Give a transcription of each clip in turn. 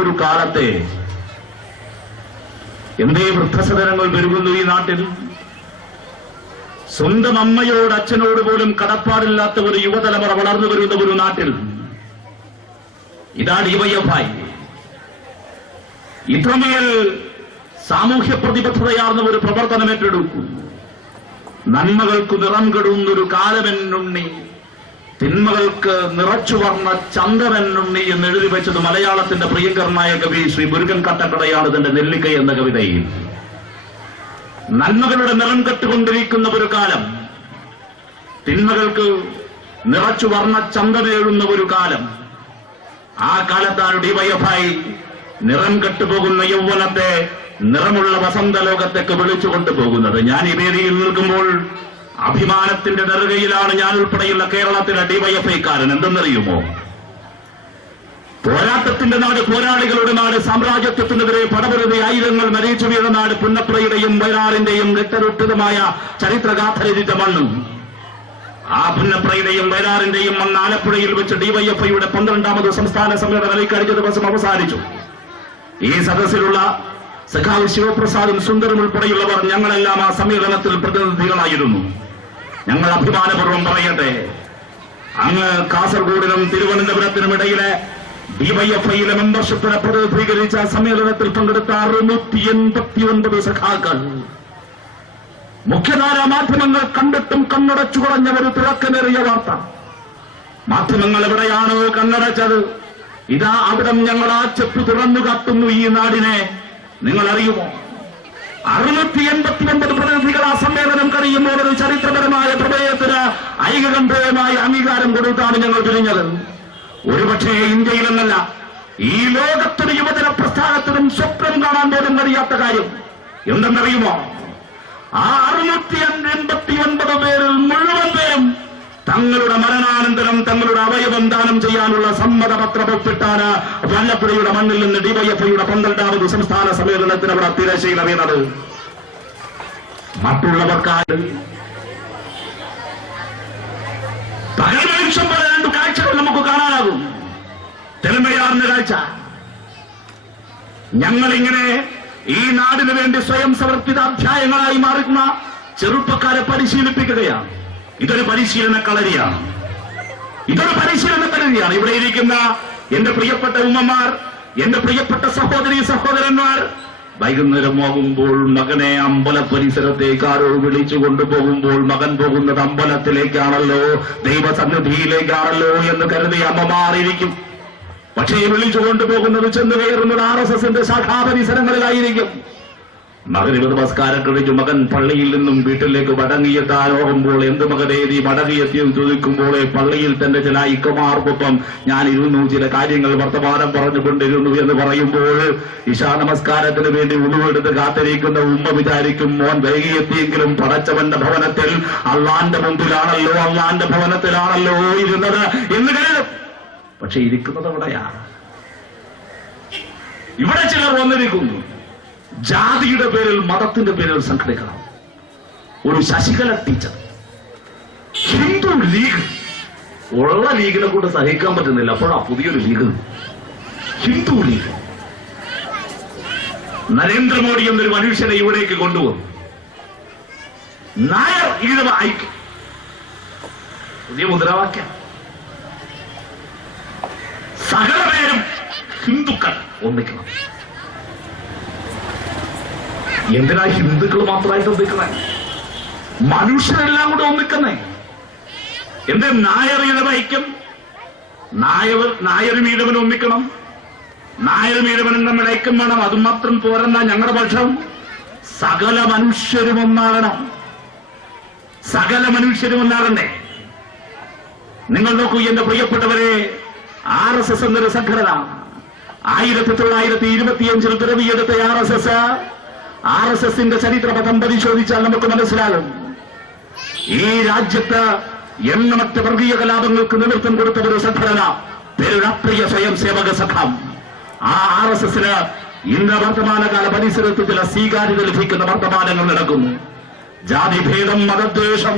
ഒരു കാലത്തെ എന്തേ വൃദ്ധസദനങ്ങൾ പെരുകുന്നു ഈ നാട്ടിൽ. സ്വന്തം അമ്മയോട് അച്ഛനോട് പോലും കടപ്പാടില്ലാത്ത ഒരു യുവതലമുറ വളർന്നു വരുന്ന ഒരു നാട്ടിൽ ഇതാണ് ഡിവൈഎഫ്ഐ. ഇത്രമേൽ സാമൂഹ്യ പ്രതിബദ്ധതയാർന്ന ഒരു പ്രവർത്തനം ഏറ്റെടുക്കും. നന്മകൾക്ക് നിറം കെടുന്നൊരു കാലമെന്നുണ്ണി, തിന്മകൾക്ക് നിറച്ചു വർണ്ണ ചന്ദ്രനെന്നുണ്ണി എന്ന് എഴുതി വെച്ചത് മലയാളത്തിന്റെ പ്രിയങ്കരനായ കവി ശ്രീ മുരുകൻ കട്ടക്കടയാണ് തന്റെ നെല്ലിക്കൈ എന്ന കവിതയിൽ. നന്മകളുടെ നിറം കെട്ടുകൊണ്ടിരിക്കുന്ന ഒരു കാലം, തിന്മകൾക്ക് നിറച്ചു വർണ്ണ ചന്ദ്രനെഴുന്ന ഒരു കാലം. ആ കാലത്താണ് ഡിവൈഎഫ്ഐ നിറം കെട്ടുപോകുന്ന യൗവനത്തെ നിറമുള്ള വസന്തലോകത്തേക്ക് വിളിച്ചു കൊണ്ടുപോകുന്നത്. ഞാൻ ഈ വേദിയിൽ നിൽക്കുമ്പോൾ അഭിമാനത്തിന്റെ നെറുകയിലാണ് ഞാൻ ഉൾപ്പെടെയുള്ള കേരളത്തിലെ ഡിവൈഎഫ്ഐക്കാരൻ. എന്തെന്നറിയുമോ? പോരാട്ടത്തിന്റെ നാട്, പോരാളികളുടെ നാട്, സാമ്രാജ്യത്വത്തിനെതിരെ പടപൊരുതി ആയിരങ്ങൾ മരിച്ചു വീണ നാട്, പുന്നപ്രയുടെയും വയലാറിന്റെയും രക്തരൂക്ഷിതമായ ചരിത്രഗാഥ രചിച്ച മണ്ണും. ആ പുന്നപ്രയുടെയും വയലാറിന്റെയും മണ്ണ് ആലപ്പുഴയിൽ വെച്ച് ഡിവൈഎഫ്ഐയുടെ 12ാമത് സംസ്ഥാന സമ്മേളനം കഴിഞ്ഞ ദിവസം അവസാനിച്ചു. ഈ സദസ്സിലുള്ള സഖാവ് ശിവപ്രസാദും സുന്ദറും ഉൾപ്പെടെയുള്ളവർ ഞങ്ങളെല്ലാം ആ സമ്മേളനത്തിൽ പ്രതിനിധികളായിരുന്നു. ഞങ്ങൾ അഭിമാനപൂർവ്വം പറയട്ടെ, അങ്ങ് കാസർഗോഡിനും തിരുവനന്തപുരത്തിനും ഇടയിലെ ഡിവൈഎഫ്ഐയിലെ മെമ്പർഷിപ്പിനെ പ്രതിനിധീകരിച്ച സമ്മേളനത്തിൽ പങ്കെടുത്ത 689 സഖാക്കൾ മുഖ്യധാരാ മാധ്യമങ്ങൾ കണ്ടിട്ടും കണ്ണടച്ചു കുറഞ്ഞ ഒരു തിളക്കമേറിയ വാർത്ത. മാധ്യമങ്ങൾ എവിടെയാണോ കണ്ണടച്ചത്, ഇതാ അവിടം ഞങ്ങൾ ആ ചെപ്പ് തുറന്നു കാട്ടുന്നു ഈ നാടിനെ. നിങ്ങൾ അറിയുമോ, 689 പ്രതിനിധികൾ ആ സമ്മേളനം കഴിയുമ്പോൾ ഒരു ചരിത്രപരമായ പ്രമേയത്തിന് ഐകകണ്ഠേയമായ അംഗീകാരം കൊടുത്താണ് ഞങ്ങൾ പിരിഞ്ഞത്. ഒരുപക്ഷേ ഇന്ത്യയിലെന്നല്ല, ഈ ലോകത്തൊരു യുവജന പ്രസ്ഥാനത്തിനും സ്വപ്നം കാണാൻ പോലും കഴിയാത്ത കാര്യം എന്തെന്നറിയുമോ? ആ 689 പേരിൽ മുഴുവൻ പേരും തങ്ങളുടെ മരണാനന്തരം തങ്ങളുടെ അവയവം ദാനം ചെയ്യാനുള്ള സമ്മതപത്രം ഒപ്പിട്ടാണ് വല്ലപ്പുഴയുടെ മണ്ണിൽ നിന്ന് ഡിവൈഎഫ്ഐയുടെ 12ാമത് സംസ്ഥാന സമ്മേളനത്തിന് അവിടെ തിരശ്ശീല വീണത്. മറ്റുള്ളവർക്കാണ് പകൽവേഷം പോലെ 2 കാഴ്ചകൾ നമുക്ക് കാണാനാകും. തെളിമയാർന്ന കാഴ്ച, ഞങ്ങളിങ്ങനെ ഈ നാടിനു വേണ്ടി സ്വയം സമർപ്പിത അധ്യായങ്ങളായി മാറുന്ന ചെറുപ്പക്കാരെ പരിശീലിപ്പിക്കുകയാണ്. ഇതൊരു പരിശീലന കളരിയാണ്. ഇവിടെ ഇരിക്കുന്ന എന്റെ പ്രിയപ്പെട്ട ഉമ്മമാർ, എന്റെ പ്രിയപ്പെട്ട സഹോദരീ സഹോദരന്മാർ, വൈകുന്നേരമാകുമ്പോൾ മകനെ അമ്പല പരിസരത്തേക്ക് ആരോ വിളിച്ചു കൊണ്ടുപോകുമ്പോൾ മകൻ പോകുന്നത് അമ്പലത്തിലേക്കാണല്ലോ, ദൈവസന്നിധിയിലേക്കാണല്ലോ എന്ന് കരുതി അമ്മമാറിയിരിക്കും. പക്ഷേ വിളിച്ചു കൊണ്ടുപോകുന്നത് ചെന്ന് കയറുന്നത് RSSന്റെ ശാഖാ പരിസരങ്ങളിലായിരിക്കും. മകന് നമസ്കാരം കഴിഞ്ഞു മകൻ പള്ളിയിൽ നിന്നും വീട്ടിലേക്ക് മടങ്ങിയെത്താനാകുമ്പോൾ, എന്ത് മകനെ നീ മടങ്ങിയെത്തിയെന്ന് ചോദിക്കുമ്പോൾ, പള്ളിയിൽ തന്റെ ചില ഇക്കമാർക്കൊപ്പം ഞാൻ ഇരുന്നു, ചില കാര്യങ്ങൾ വർത്തമാനം പറഞ്ഞുകൊണ്ടിരുന്നു എന്ന് പറയുമ്പോൾ, ഇശാ നമസ്കാരത്തിന് വേണ്ടി ഉണവെടുത്ത് കാത്തിരിക്കുന്ന ഉമ്മ വിചാരിക്കും, മോൻ വൈകിയെത്തിയെങ്കിലും പടച്ചവന്റെ ഭവനത്തിൽ അള്ളാന്റെ മുമ്പിലാണല്ലോ, അള്ളാന്റെ ഭവനത്തിലാണല്ലോ ഇരുന്നത് എന്ന് കരുതും. പക്ഷെ ഇരിക്കുന്നത് അവിടെയാണ്. ഇവിടെ ചിലർ വന്നിരിക്കുന്നു, ജാതിയുടെ പേരിൽ, മതത്തിന്റെ പേരിൽ സംഘടിക്കണം. ഒരു ശശികല ടീച്ചർ, ഹിന്ദു ലീഗ്, ഉള്ള ലീഗിനെ കൊണ്ട് സഹിക്കാൻ പറ്റുന്നില്ല, അപ്പോഴാ പുതിയൊരു ലീഗ്, ഹിന്ദു ലീഗ്. നരേന്ദ്രമോദി എന്നൊരു മനുഷ്യനെ ഇവിടേക്ക് കൊണ്ടുവന്നു. നായർ ഈഴവ ഐക്യം, പുതിയ മുദ്രാവാക്യം. സകല പേരും ഹിന്ദുക്കൾ ഒന്നിക്കണം. എന്തിനാ ഹിന്ദുക്കൾ മാത്രമായിട്ട് ഒന്നിക്കണേ? മനുഷ്യരെല്ലാം കൂടെ ഒന്നിക്കുന്നേ. എന്ത് നായർ ഈഴവ ഐക്യം? നായരും ഈഴവനും ഒന്നിക്കണം. നായരും ഈഴവനും നമ്മൾ ഐക്യം വേണം. അതുമാത്രം പോരെന്നാ ഞങ്ങളുടെ പക്ഷം. സകല മനുഷ്യരും ഒന്നാകണം. സകല മനുഷ്യരും ഒന്നാകണ്ടേ? നിങ്ങൾ നോക്കൂ എന്റെ പ്രിയപ്പെട്ടവരെ, RSS എന്നൊരു സംഘടന 1925 പിറവിയെടുത്ത RSSന്റെ ചരിത്രപഥം പരിശോധിച്ചാൽ നമുക്ക് മനസ്സിലാകും. ഈ രാജ്യത്ത് എണ്ണമറ്റ വർഗീയ കലാപങ്ങൾക്ക് നേതൃത്വം കൊടുത്ത ഒരു സംഘടന, പേര് രാഷ്ട്രീയ സ്വയം സേവക സംഘം. ആ RSSന് ഇന്ന് വർത്തമാനകാല പരിസരത്ത് ചില സ്വീകാര്യത ലഭിക്കുന്ന വർത്തമാനങ്ങൾ നടക്കുന്നു. ജാതിഭേദം, മതദ്വേഷം,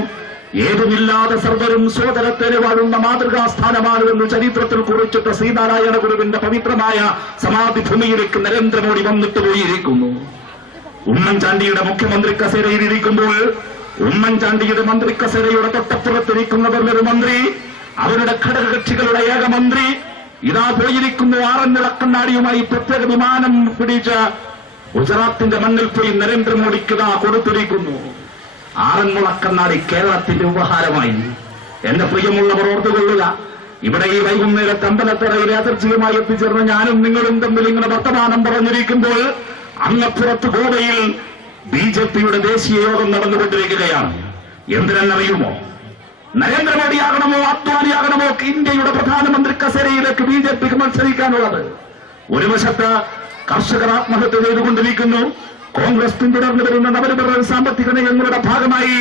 ഏതുമില്ലാതെ സർവരും സോദരത്തിന് വാഴുന്ന മാതൃകാസ്ഥാനമാണെന്ന് ചരിത്രത്തിൽ കുറിച്ചിട്ട് ശ്രീനാരായണ ഗുരുവിന്റെ പവിത്രമായ സമാധിഭൂമിയിലേക്ക് നരേന്ദ്രമോദി വന്നിട്ട് പോയിരിക്കുന്നു. ഉമ്മൻചാണ്ടിയുടെ മുഖ്യമന്ത്രി കസേരയിൽ ഇരിക്കുമ്പോൾ ഉമ്മൻചാണ്ടിയുടെ മന്ത്രി കസേരയുടെ തൊട്ടപ്പുറത്തിരിക്കുന്നവർ ഒരു മന്ത്രി, അവരുടെ ഘടകകക്ഷികളുടെ ഏക മന്ത്രി ഇതാ പോയിരിക്കുന്നു. ആറന്മുളക്കണ്ണാടിയുമായി പ്രത്യേക വിമാനം പിടിച്ച് ഗുജറാത്തിന്റെ മണ്ണിൽ പോയി നരേന്ദ്രമോദിക്ക് ഇതാ കൊടുത്തിരിക്കുന്നു. ആറന്മുളക്കണ്ണാടി കേരളത്തിന്റെ ഉപഹാരമായി. എന്റെ പ്രിയമുള്ളവർ ഓർത്തുകൊള്ളുക, ഇവിടെ ഈ വൈകുന്നേരത്തെ അമ്പലത്തറയിൽ യാദൃച്ഛികമായി എത്തിച്ചേർന്ന് ഞാനും നിങ്ങളും തമ്മിൽ ഇങ്ങനെ വർത്തമാനം പറഞ്ഞിരിക്കുമ്പോൾ അങ്ങപ്പുറത്ത് ഗോവയിൽ ബിജെപിയുടെ ദേശീയ യോഗം നടന്നുകൊണ്ടിരിക്കുകയാണ്. എന്തിനെന്നറിയുമോ? നരേന്ദ്രമോദിയാകണമോ അദ്വാനിയാകണമോ ഇന്ത്യയുടെ പ്രധാനമന്ത്രി കസേരയിലേക്ക് ബിജെപിക്ക് മത്സരിക്കാനുള്ളത്? ഒരു വശത്ത് കർഷകർ ആത്മഹത്യ ചെയ്തുകൊണ്ടിരിക്കുന്നു. കോൺഗ്രസ് പിന്തുടർന്നു വരുന്ന നവനിർമ്മാണ സാമ്പത്തിക നയങ്ങളുടെ ഭാഗമായി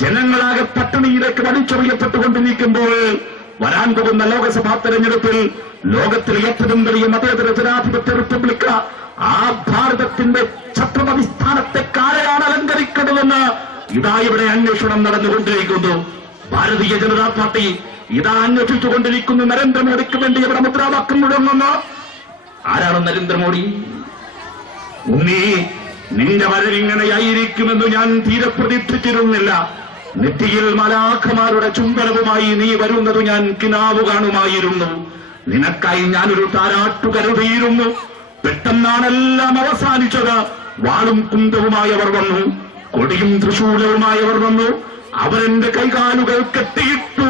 ജനങ്ങളാകെ പട്ടിണിയിലേക്ക് വലിച്ചെറിയപ്പെട്ടുകൊണ്ടിരിക്കുമ്പോൾ വരാൻ പോകുന്ന ലോക്സഭാ തെരഞ്ഞെടുപ്പിൽ ലോകത്തിലെ ഏറ്റവും വലിയ മതേതര ജനാധിപത്യ റിപ്പബ്ലിക് ആ ഭാരതത്തിന്റെ ഛത്രപതി സ്ഥാനത്തെ ആരെയാണ് അലങ്കരിക്കുന്നതെന്ന് ഇതാ ഇവിടെ അന്വേഷണം നടന്നുകൊണ്ടിരിക്കുന്നു. ഭാരതീയ ജനതാ പാർട്ടി ഇതാ അന്വേഷിച്ചുകൊണ്ടിരിക്കുന്നു. നരേന്ദ്രമോദിക്ക് വേണ്ടി ഇവിടെ മുദ്രാവാക്യം മുഴങ്ങുന്നു. ആരാണ് നരേന്ദ്രമോദി? ഉണ്ണി, നിന്റെ വരവിങ്ങനെയായിരിക്കുമെന്ന് ഞാൻ തീരെ പ്രതീക്ഷിച്ചിരുന്നില്ല. നെറ്റിയിൽ മലാഖമാരുടെ ചുംബനവുമായി നീ വരുന്നത് ഞാൻ കിനാവ് കാണുമായിരുന്നു. നിനക്കായി ഞാനൊരു താരാട്ടു കരുതിയിരുന്നു. പെട്ടെന്നാണെല്ലാം അവസാനിച്ചത്. വാളും കുന്തവുമായവർ വന്നു, കൊടിയും തൃശൂലവുമായവർ വന്നു. അവരെന്റെ കൈകാലുകൾ കെട്ടിയിട്ടു.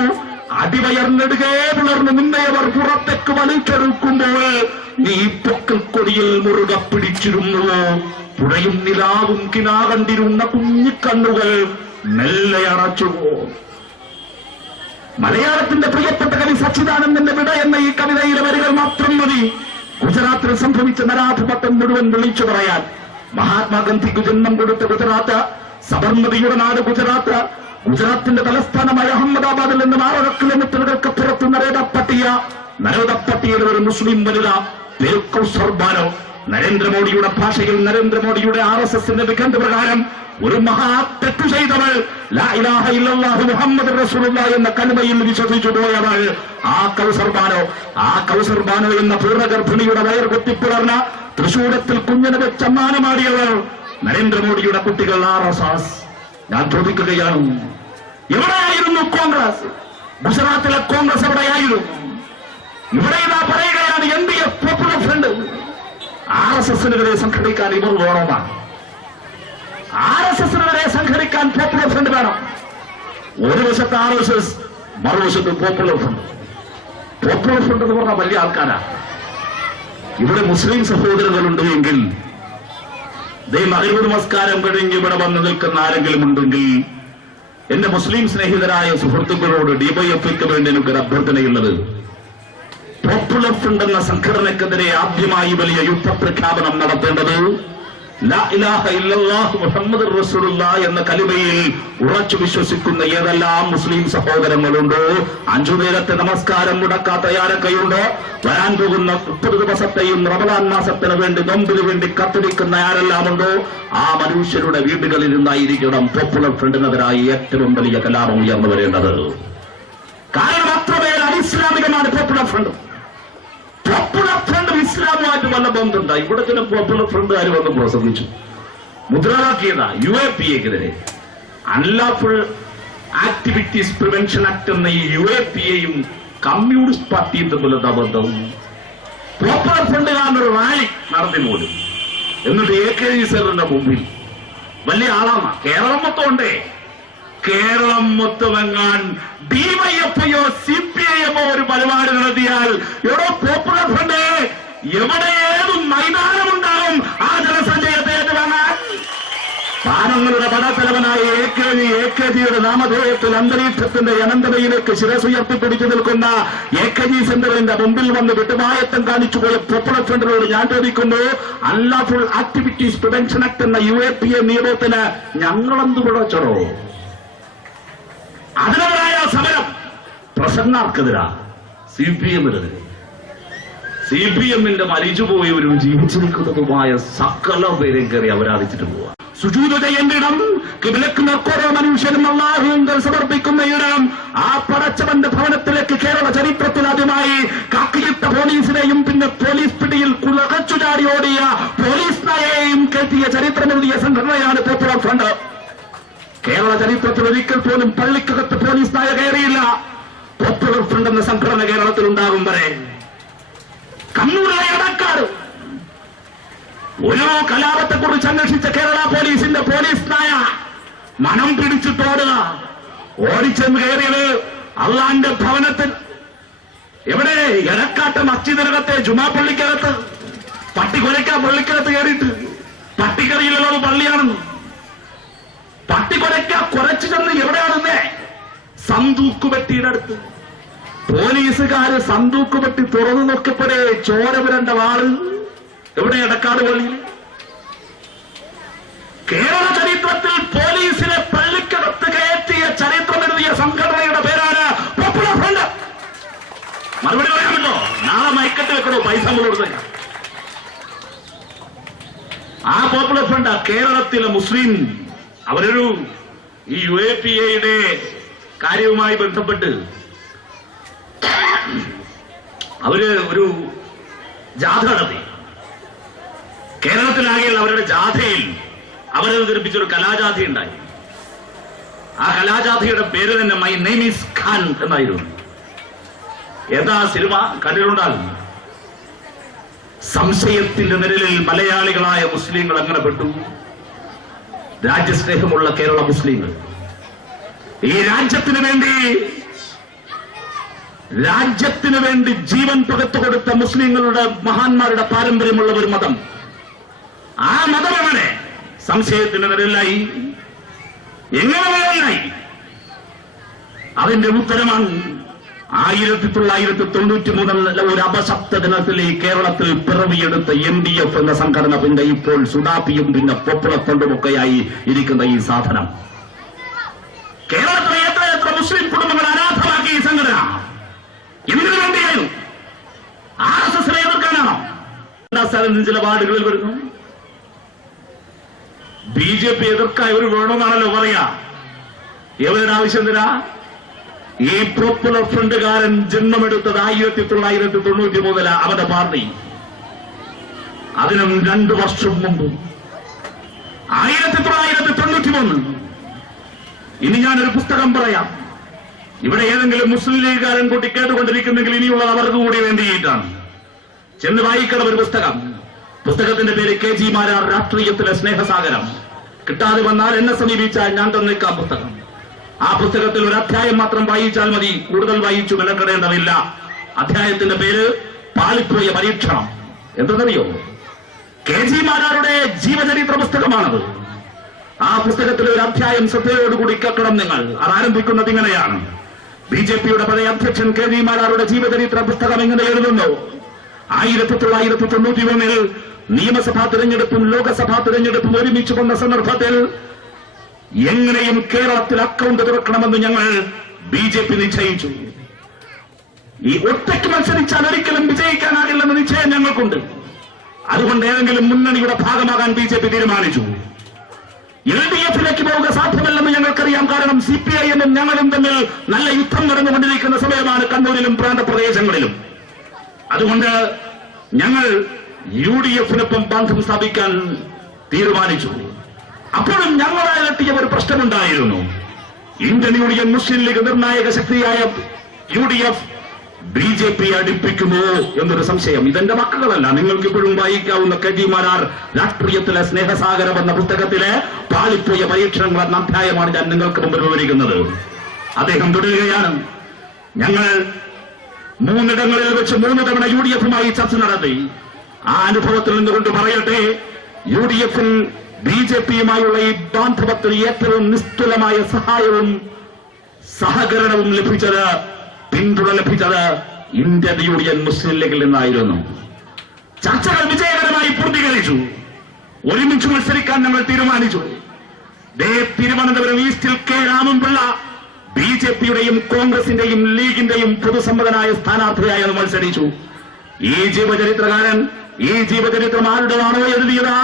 അടിവയർന്നെടുകേ പുലർന്ന് നിന്നെയവർ പുറത്തേക്ക് വലിച്ചെടുക്കുമ്പോൾ നീ പൊക്കൽ കൊടിയിൽ മുറുകെ പിടിച്ചിരുന്നുവോ? പുഴയും നിലാവും കിനാ കണ്ടിരുന്ന കുഞ്ഞിക്കണ്ണുകൾ മെല്ലെ അടച്ചുവോ? മലയാളത്തിന്റെ പ്രിയപ്പെട്ട കവി സച്ചിദാനന്ദന്റെ വിട എന്ന ഈ കവിതയിലെ വരികൾ മാത്രം മതി ഗുജറാത്തിൽ സംഭവിച്ച നരാധിപത്യം മുഴുവൻ വിളിച്ചു പറയാൻ. മഹാത്മാഗാന്ധിക്ക് ജന്മം കൊടുത്ത ഗുജറാത്ത്, സബർമതിയുടെ നാട് ഗുജറാത്ത്, ഗുജറാത്തിന്റെ തലസ്ഥാനമായ അഹമ്മദാബാദിൽ നിന്ന് 6 കിലോമീറ്ററുകൾക്ക് പുറത്ത് നരോദപ്പട്ടിയിലെ ഒരു മുസ്ലിം വനിത കൗസർ ബാനോ. നരേന്ദ്രമോദിയുടെ ഭാഷയിൽ, നരേന്ദ്രമോദിയുടെ RSSന്റെ വിഖണ്ഡ പ്രകാരം ഒരു മഹാ തെറ്റു ചെയ്തവൾ, ലാ ഇലാഹ ഇല്ലല്ലാഹു മുഹമ്മദ് റസൂലുള്ളാഹി എന്ന കലിമയിൽ വിശ്വസിച്ചു പോയവൾ ആ കൗസർ ബാനോ എന്ന പൂർണ്ണഗർഭിണിയുടെ വയർ കുത്തിപ്പിളർന്ന തൃശൂരത്തിൽ കുഞ്ഞിനെ വെച്ച് അമ്മാനമാടിയവൾ നരേന്ദ്രമോദിയുടെ കുട്ടികൾ RSS. ഞാൻ ചോദിക്കുകയാണ്, എവിടെയായിരുന്നു കോൺഗ്രസ്? ഗുജറാത്തിലെ കോൺഗ്രസ് എവിടെയായിരുന്നു? ഇവിടെ ഇതാ പറയുകയാണ് NDF പോപ്പുലർ ഫ്രണ്ട്. RSSനെതിരെ സംഘടിക്കാൻ ഇവർ വേണമാണ്. RSSനെതിരെ സംഘടിക്കാൻ പോപ്പുലർ ഫ്രണ്ട് വേണം. ഒരു വശത്ത് RSS, മറുവശത്ത് പോപ്പുലർ ഫ്രണ്ട്. പോപ്പുലർ ഫ്രണ്ട് എന്ന് പറഞ്ഞാൽ വലിയ ആൾക്കാരാണ്. ഇവിടെ മുസ്ലിം സഹോദരങ്ങളുണ്ട് എങ്കിൽ, മഗ്‌രിബ് നമസ്കാരം കഴിഞ്ഞ് ഇവിടെ വന്നു നിൽക്കുന്ന ആരെങ്കിലും ഉണ്ടെങ്കിൽ എന്റെ മുസ്ലിം സ്നേഹിതരായ സുഹൃത്തുക്കളോട് ഡിവൈഎഫ്ഐക്ക് വേണ്ടി എനിക്കൊരു അഭ്യർത്ഥനയുള്ളത്, പോപ്പുലർ ഫ്രണ്ട് എന്ന സംഘടനക്കെതിരെ ആദ്യമായി വലിയ യുദ്ധപ്രഖ്യാപനം നടത്തേണ്ടത് ലാ ഇലാഹ ഇല്ലല്ലാഹു മുഹമ്മദ് റസൂലുള്ളാഹി എന്ന കലിമയിൽ ഉറച്ചു വിശ്വസിക്കുന്ന ഏതെല്ലാം മുസ്ലിം സഹോദരങ്ങളുണ്ടോ, 5 നേരത്തെ നമസ്കാരം മുടക്കാത്ത ആരൊക്കെയുണ്ടോ, വരാൻ പോകുന്ന 30 ദിവസത്തെയും റമദാൻ മാസത്തിന് വേണ്ടി നോമ്പിന് വേണ്ടി കത്തിരിക്കുന്ന ആരെല്ലാം ഉണ്ടോ, ആ മനുഷ്യരുടെ വീടുകളിൽ നിന്നായിരിക്കണം പോപ്പുലർ ഫ്രണ്ടിനെതിരായി ഏറ്റവും വലിയ കലാപം ഉയർന്നു വരേണ്ടത്. കാരണം അത്രമേൽ അനിസ്ലാമികമാണ് പോപ്പുലർ ഫ്രണ്ട്. പോപ്പുലർ ഫ്രണ്ട് ഇസ്ലാമുമായിട്ട് വല്ല ബന്ധമുണ്ട്? ഇവിടെ ചില പോപ്പുലർ ഫ്രണ്ടുകാർ വന്ന് പ്രസംഗിച്ചു, മുദ്രാവാക്യത UAPAക്കെതിരെ അൺലാഫുൾ ആക്ടിവിറ്റീസ് പ്രിവെൻഷൻ ആക്ട് എന്ന ഈ UAPAയും കമ്മ്യൂണിസ്റ്റ് പാർട്ടിയും തമ്മിൽ എന്താ ബന്ധം? പോപ്പുലർ ഫ്രണ്ടുകാരനൊരു റാലി നടത്തി പോലും, എന്നിട്ട് AKG സാറിന്റെ മുമ്പിൽ വലിയ ആളാണ്. കേരളം മൊത്തം ഉണ്ടേ, കേരളം മൊത്തമെങ്ങാൻ ഡിവൈഎഫ്ഐയോ CPIMO ഒരു പരിപാടി നടത്തിയാൽ എവിടെ പോപ്പുലർ ഫ്രണ്ട് എവിടെ ഏതും മൈതാനമുണ്ടാകും ആ ജനസഞ്ചയത്തെ ഏറ്റുവാങ്ങാൻ? താരങ്ങളുടെ പടത്തലവനായ AKGയുടെ നാമധേയത്തിൽ അന്തരീക്ഷത്തിന്റെ അനന്തതയിലേക്ക് ശിരസുയർത്തിപ്പിടിച്ചു നിൽക്കുന്ന AKG സെന്ററിന്റെ മുമ്പിൽ വന്ന് വിട്ടുമായത്തം കാണിച്ചുപോയ പോപ്പുലർ ഫ്രണ്ടിനോട് ഞാൻ ചോദിക്കുന്നു, അൺലാഫുൾ ആക്ടിവിറ്റീസ് പ്രിവെൻഷൻ ആക്ട് എന്ന UAPA നിയമത്തിന് ഞങ്ങളെന്ത് പിഴച്ചടോ? അതിനെതിരായ സമരം പ്രസംഗാർക്കെതിരാ, CPMനെതിരെ. CPMന്റെ മരിച്ചുപോയവരും ജീവിച്ചിരിക്കുന്നതുമായ സകല പേരെയും കയറി അപരാധിച്ചിട്ട് പോവാ. സുജൂദ് ചെയ്യേണ്ട ഇടം, കിബിലക്ക് ഓരോ മനുഷ്യനും അല്ലാഹുവിൽ സമർപ്പിക്കുന്ന ഇടം, ആ പടച്ചവന്റെ ഭവനത്തിലേക്ക് കേരള ചരിത്രത്തിൽ ആദ്യമായി കാക്കിയിട്ട പോലീസിനെയും പിന്നെ പോലീസ് പിടിയിൽ കുളകച്ചു ചാടി ഓടിയ പോലീസ് നായയെയും കെട്ടിയ ചരിത്രമെഴുതിയ സംഘടനയാണ് പോപ്പുലർ ഫ്രണ്ട്. കേരള ചരിത്രത്തിൽ ഒരിക്കൽ പോലും പള്ളിക്കകത്ത് പോലീസ് നായ കയറിയില്ല. പോപ്പുലർ ഫ്രണ്ട് എന്ന സംഘടന കേരളത്തിൽ ഉണ്ടാകും വരെ കണ്ണൂരിലെ എടക്കാട് ഒരു കലാപത്തെക്കുറിച്ച് അന്വേഷിച്ച കേരള പോലീസിന്റെ പോലീസ് നായ മനം പിടിച്ചിട്ടോടുക, ഓടിച്ചെന്ന് കയറിയത് അള്ളാന്റെ ഭവനത്തിൽ. എവിടെ? എടക്കാട്ട് മസ്ജിദിനകത്തെ ജുമാപ്പള്ളിക്കകത്ത് പട്ടി കൊലയ്ക്കാൻ പള്ളിക്കകത്ത് കയറിയിട്ട് പട്ടിക്കറിയിലുള്ളത് പള്ളിയാണെന്ന്. പട്ടി കൊലയ്ക്കാൻ കുറച്ചു ചെന്ന് എവിടെയാണെന്നേ? സന്തൂക്ക് പെട്ടിയുടെ അടുത്ത്. പോലീസുകാര് സന്തൂക്ക് പെട്ടി തുറന്നു നോക്കിയപ്പോഴേ ചോര പുരണ്ട വാള്. എവിടെ? എടക്കാട് പള്ളിയിൽ. കേരള ചരിത്രത്തിൽ പോലീസിനെ പള്ളിക്കകത്ത് കയറ്റിയ ചരിത്രമെഴുതിയ സംഘടനയുടെ പേരാണ് പോപ്പുലർ ഫ്രണ്ട്. മറുപടി പറയാമല്ലോ, നാളെ മയക്കട്ട് വെക്കണോ പൈസ കൊടുത്തേക്കാം. ആ പോപ്പുലർ ഫ്രണ്ട് കേരളത്തിലെ മുസ്ലിം അവരൊരു ഈ UAPA കാര്യവുമായി ബന്ധപ്പെട്ട് അവര് ഒരു ജാഥ നടത്തി. കേരളത്തിലാകെയുള്ള അവരുടെ ജാഥയിൽ അവരവതരിപ്പിച്ചൊരു കലാജാഥ ഉണ്ടായി. ആ കലാജാഥയുടെ പേര് തന്നെ മൈ നെയിം ഈസ് ഖാൻ എന്നായിരുന്നു. ഏതാ സിനിമ കണ്ടിട്ടുണ്ടാകും. സംശയത്തിന്റെ നിഴലിൽ മലയാളികളായ മുസ്ലിങ്ങൾ അങ്ങനെ പെട്ടു. രാജ്യസ്നേഹമുള്ള കേരള മുസ്ലിങ്ങൾ, ഈ രാജ്യത്തിനു വേണ്ടി ജീവൻ പകർത്തു കൊടുത്ത മുസ്ലിങ്ങളുടെ മഹാന്മാരുടെ പാരമ്പര്യമുള്ള ഒരു മതം. ആ മതം എങ്ങനെ സംശയത്തിന് നിഴലിലായി? എങ്ങനെ നിഴലിലായി? അതിന്റെ ഉത്തരമാണ് 1993 ഒരു അപശബ്ദ ദിനത്തിൽ ഈ കേരളത്തിൽ പിറവിയെടുത്ത NDF എന്ന സംഘടന, പിന്നെ ഇപ്പോൾ സുഡാപ്പിയും പിന്നെ പോപ്പുലർ ഫ്രണ്ടുമൊക്കെയായി ഇരിക്കുന്ന ഈ സാധനം. കേരളത്തിലെ എത്ര മുസ്ലിം കുടുംബങ്ങൾ അനാഥമാക്കി ഈ സംഘടന. എന്തിനു വേണ്ടിയായിരുന്നു? RSSനെ എതിർക്കാനാണോ? ചില വാർഡുകളിൽ വരുന്നു. BJP എതിർക്കാൻ ഒരു വേണമെന്നാണല്ലോ പറയാ. എവരുടെ ആവശ്യം എന്തിനാ? ഈ പോപ്പുലർ ഫ്രണ്ടുകാരൻ ജന്മമെടുത്തത് 1993 അവന്റെ പാർട്ടി. അതിനും 2 വർഷം മുമ്പ് 1993. ഇനി ഞാനൊരു പുസ്തകം പറയാം. ഇവിടെ ഏതെങ്കിലും മുസ്ലിം ലീഗുകാരൻ കൂട്ടി കേട്ടുകൊണ്ടിരിക്കുന്നെങ്കിൽ ഇനിയുള്ളത് അവർക്ക് കൂടി വേണ്ടിയിട്ടാണ്. ചെന്ന് വായിക്കണം ഒരു പുസ്തകം. പുസ്തകത്തിന്റെ പേര് KG മാരാർ രാഷ്ട്രീയത്തിലെ സ്നേഹസാഗരം. കിട്ടാതെ വന്നാൽ എന്നെ സമീപിച്ചാൽ ഞാൻ തന്നേക്കാം പുസ്തകം. ആ പുസ്തകത്തിൽ ഒരു അധ്യായം മാത്രം വായിച്ചാൽ മതി, കൂടുതൽ വായിച്ചു മെനക്കെടേണ്ടതില്ല. അധ്യായത്തിന്റെ പേര് പാളിപ്പോയ പരീക്ഷണം. എന്തെന്നറിയോ? KG മാരാരുടെ ജീവചരിത്ര പുസ്തകമാണത്. ആ പുസ്തകത്തിലെ ഒരു അധ്യായം ശ്രദ്ധയോടുകൂടി കേൾക്കണം നിങ്ങൾ. അത് ആരംഭിക്കുന്നത് ഇങ്ങനെയാണ്. BJPയുടെ പഴയ അധ്യക്ഷൻ KG മാരാരുടെ ജീവചരിത്ര പുസ്തകം എങ്ങനെ എഴുതുന്നു? 1993 നിയമസഭാ തിരഞ്ഞെടുപ്പും ലോകസഭാ തിരഞ്ഞെടുപ്പും ഒരുമിച്ച് വന്ന സന്ദർഭത്തിൽ എങ്ങനെയും കേരളത്തിൽ അക്കൗണ്ട് തുറക്കണമെന്ന് ഞങ്ങൾ BJP നിശ്ചയിച്ചു. ഈ ഒറ്റയ്ക്ക് മത്സരിച്ചാൽ ഒരിക്കലും വിജയിക്കാനാകില്ലെന്ന നിശ്ചയം ഞങ്ങൾക്കുണ്ട്. അതുകൊണ്ട് ഏതെങ്കിലും മുന്നണിയുടെ ഭാഗമാകാൻ BJP തീരുമാനിച്ചു. LDFിലേക്ക് പോവുക സാധ്യമല്ലെന്ന് ഞങ്ങൾക്കറിയാം. കാരണം CPIM-ഉം ഞങ്ങളും തമ്മിൽ നല്ല യുദ്ധം നടന്നുകൊണ്ടിരിക്കുന്ന സമയമാണ് കണ്ണൂരിലും പ്രാന്തപ്രദേശങ്ങളിലും. അതുകൊണ്ട് ഞങ്ങൾ UDF-നൊപ്പം ബന്ധം സ്ഥാപിക്കാൻ തീരുമാനിച്ചു. അപ്പോഴും ഞങ്ങളാലെത്തിയ ഒരു പ്രശ്നമുണ്ടായിരുന്നു. ഇന്ത്യൻ യൂണിയൻ മുസ്ലിം ലീഗ് നിർണായക ശക്തിയായ UDF BJP അടുപ്പിക്കുമോ എന്നൊരു സംശയം. ഇതെന്റെ വാക്കുകളല്ല, നിങ്ങൾക്ക് ഇപ്പോഴും വായിക്കാവുന്ന KG മാരാർ രാഷ്ട്രീയത്തിലെ സ്നേഹസാഗരം എന്ന പുസ്തകത്തിലെ പാളിപ്പോയ പരീക്ഷണങ്ങൾ എന്ന അധ്യായമാണ് ഞാൻ നിങ്ങൾക്ക് മുമ്പിൽ വിവരിക്കുന്നത്. അദ്ദേഹം തുടരുകയാണ്. ഞങ്ങൾ 3 ഇടങ്ങളിൽ വെച്ച് 3 തവണ UDF-മായി ചർച്ച നടത്തി. ആ അനുഭവത്തിൽ നിന്നുകൊണ്ട് പറയട്ടെ, UDF-ൽ BJP-യുമായുള്ള ഈ ബാന്ധവത്തിൽ ഏറ്റവും നിസ്തുലമായ സഹായവും സഹകരണവും ലഭിച്ചത്, പിന്തുണ ലഭിച്ചത് ഇന്ത്യൻ യൂണിയൻ മുസ്ലിം ലീഗിൽ നിന്നായിരുന്നു. ചർച്ചകൾ വിജയകരമായി പൂർത്തീകരിച്ചു. ഒരുമിച്ച് മത്സരിക്കാൻ നമ്മൾ തീരുമാനിച്ചു. തിരുവനന്തപുരം ഈസ്റ്റിൽ K. രാമൻപിള്ള BJP-യുടെയും കോൺഗ്രസിന്റെയും ലീഗിന്റെയും പൊതുസമ്മതനായ സ്ഥാനാർത്ഥിയായി മത്സരിച്ചു. ഈ ജീവചരിത്രകാരൻ ഈ ജീവചരിത്രം ആരുടേതാണോ എഴുതിയത്?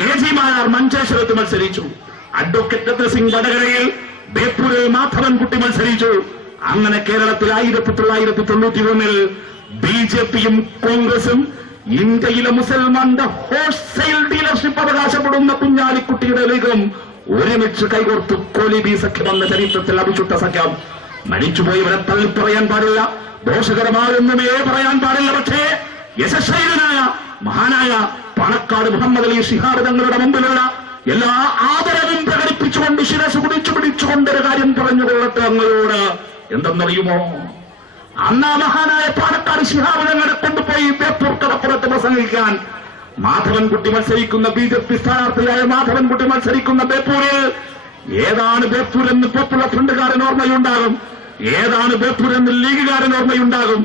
KG മാരാർ മഞ്ചേശ്വരത്ത് മത്സരിച്ചു. അഡ്വക്കേറ്റ് രത്നസിംഗ് വടകരയിൽ, ബേപ്പൂരിൽ മാധവൻകുട്ടി മത്സരിച്ചു. അങ്ങനെ കേരളത്തിൽ 1991 BJPയും കോൺഗ്രസും ഇന്ത്യയിലെ മുസൽമാന്റെ ഹോൾസെയിൽ ഡീലർഷിപ്പ് അവകാശപ്പെടുന്ന കുഞ്ഞാലിക്കുട്ടിയുടെ ലീഗും ഒരുമിച്ച് കൈകോർത്തു കോലിബി സഖ്യമെന്ന ചരിത്രത്തിൽ അഭിചുട്ട സഖ്യം. മരിച്ചുപോയവരെ തള്ളി പറയാൻ പാടില്ല, ദോഷകരമായൊന്നുമേ പറയാൻ പാടില്ല. പക്ഷേ യശസ്വീനായ മഹാനായ പാണക്കാട് മുഹമ്മദ് അലി ശിഹാബ് തങ്ങളുടെ മുമ്പിലുള്ള എല്ലാ ആദരവും പ്രകടിപ്പിച്ചുകൊണ്ട് ശിരസ് കുടിച്ചു പിടിച്ചുകൊണ്ടൊരു കാര്യം പറഞ്ഞുകൊള്ളട്ടെ അങ്ങയോട്. എന്തെന്നറിയുമോ? അന്നാ മഹാനായ പാണക്കാട് ശിഹാബ് തങ്ങളെ കൊണ്ടുപോയി ബേപ്പൂർ കടപ്പുറത്ത് പ്രസംഗിക്കാൻ മാധവൻകുട്ടി മത്സരിക്കുന്ന BJP സ്ഥാനാർത്ഥിയായ മാധവൻകുട്ടി മത്സരിക്കുന്ന ബേപ്പൂരിൽ ഏതാണ് ബേപ്പൂർ എന്ന് പോപ്പുലർ ഫ്രണ്ടുകാരൻ ഓർമ്മയുണ്ടാകും, ഏതാണ് ബേപ്പൂർ എന്ന് ലീഗുകാരൻ ഓർമ്മയുണ്ടാകും.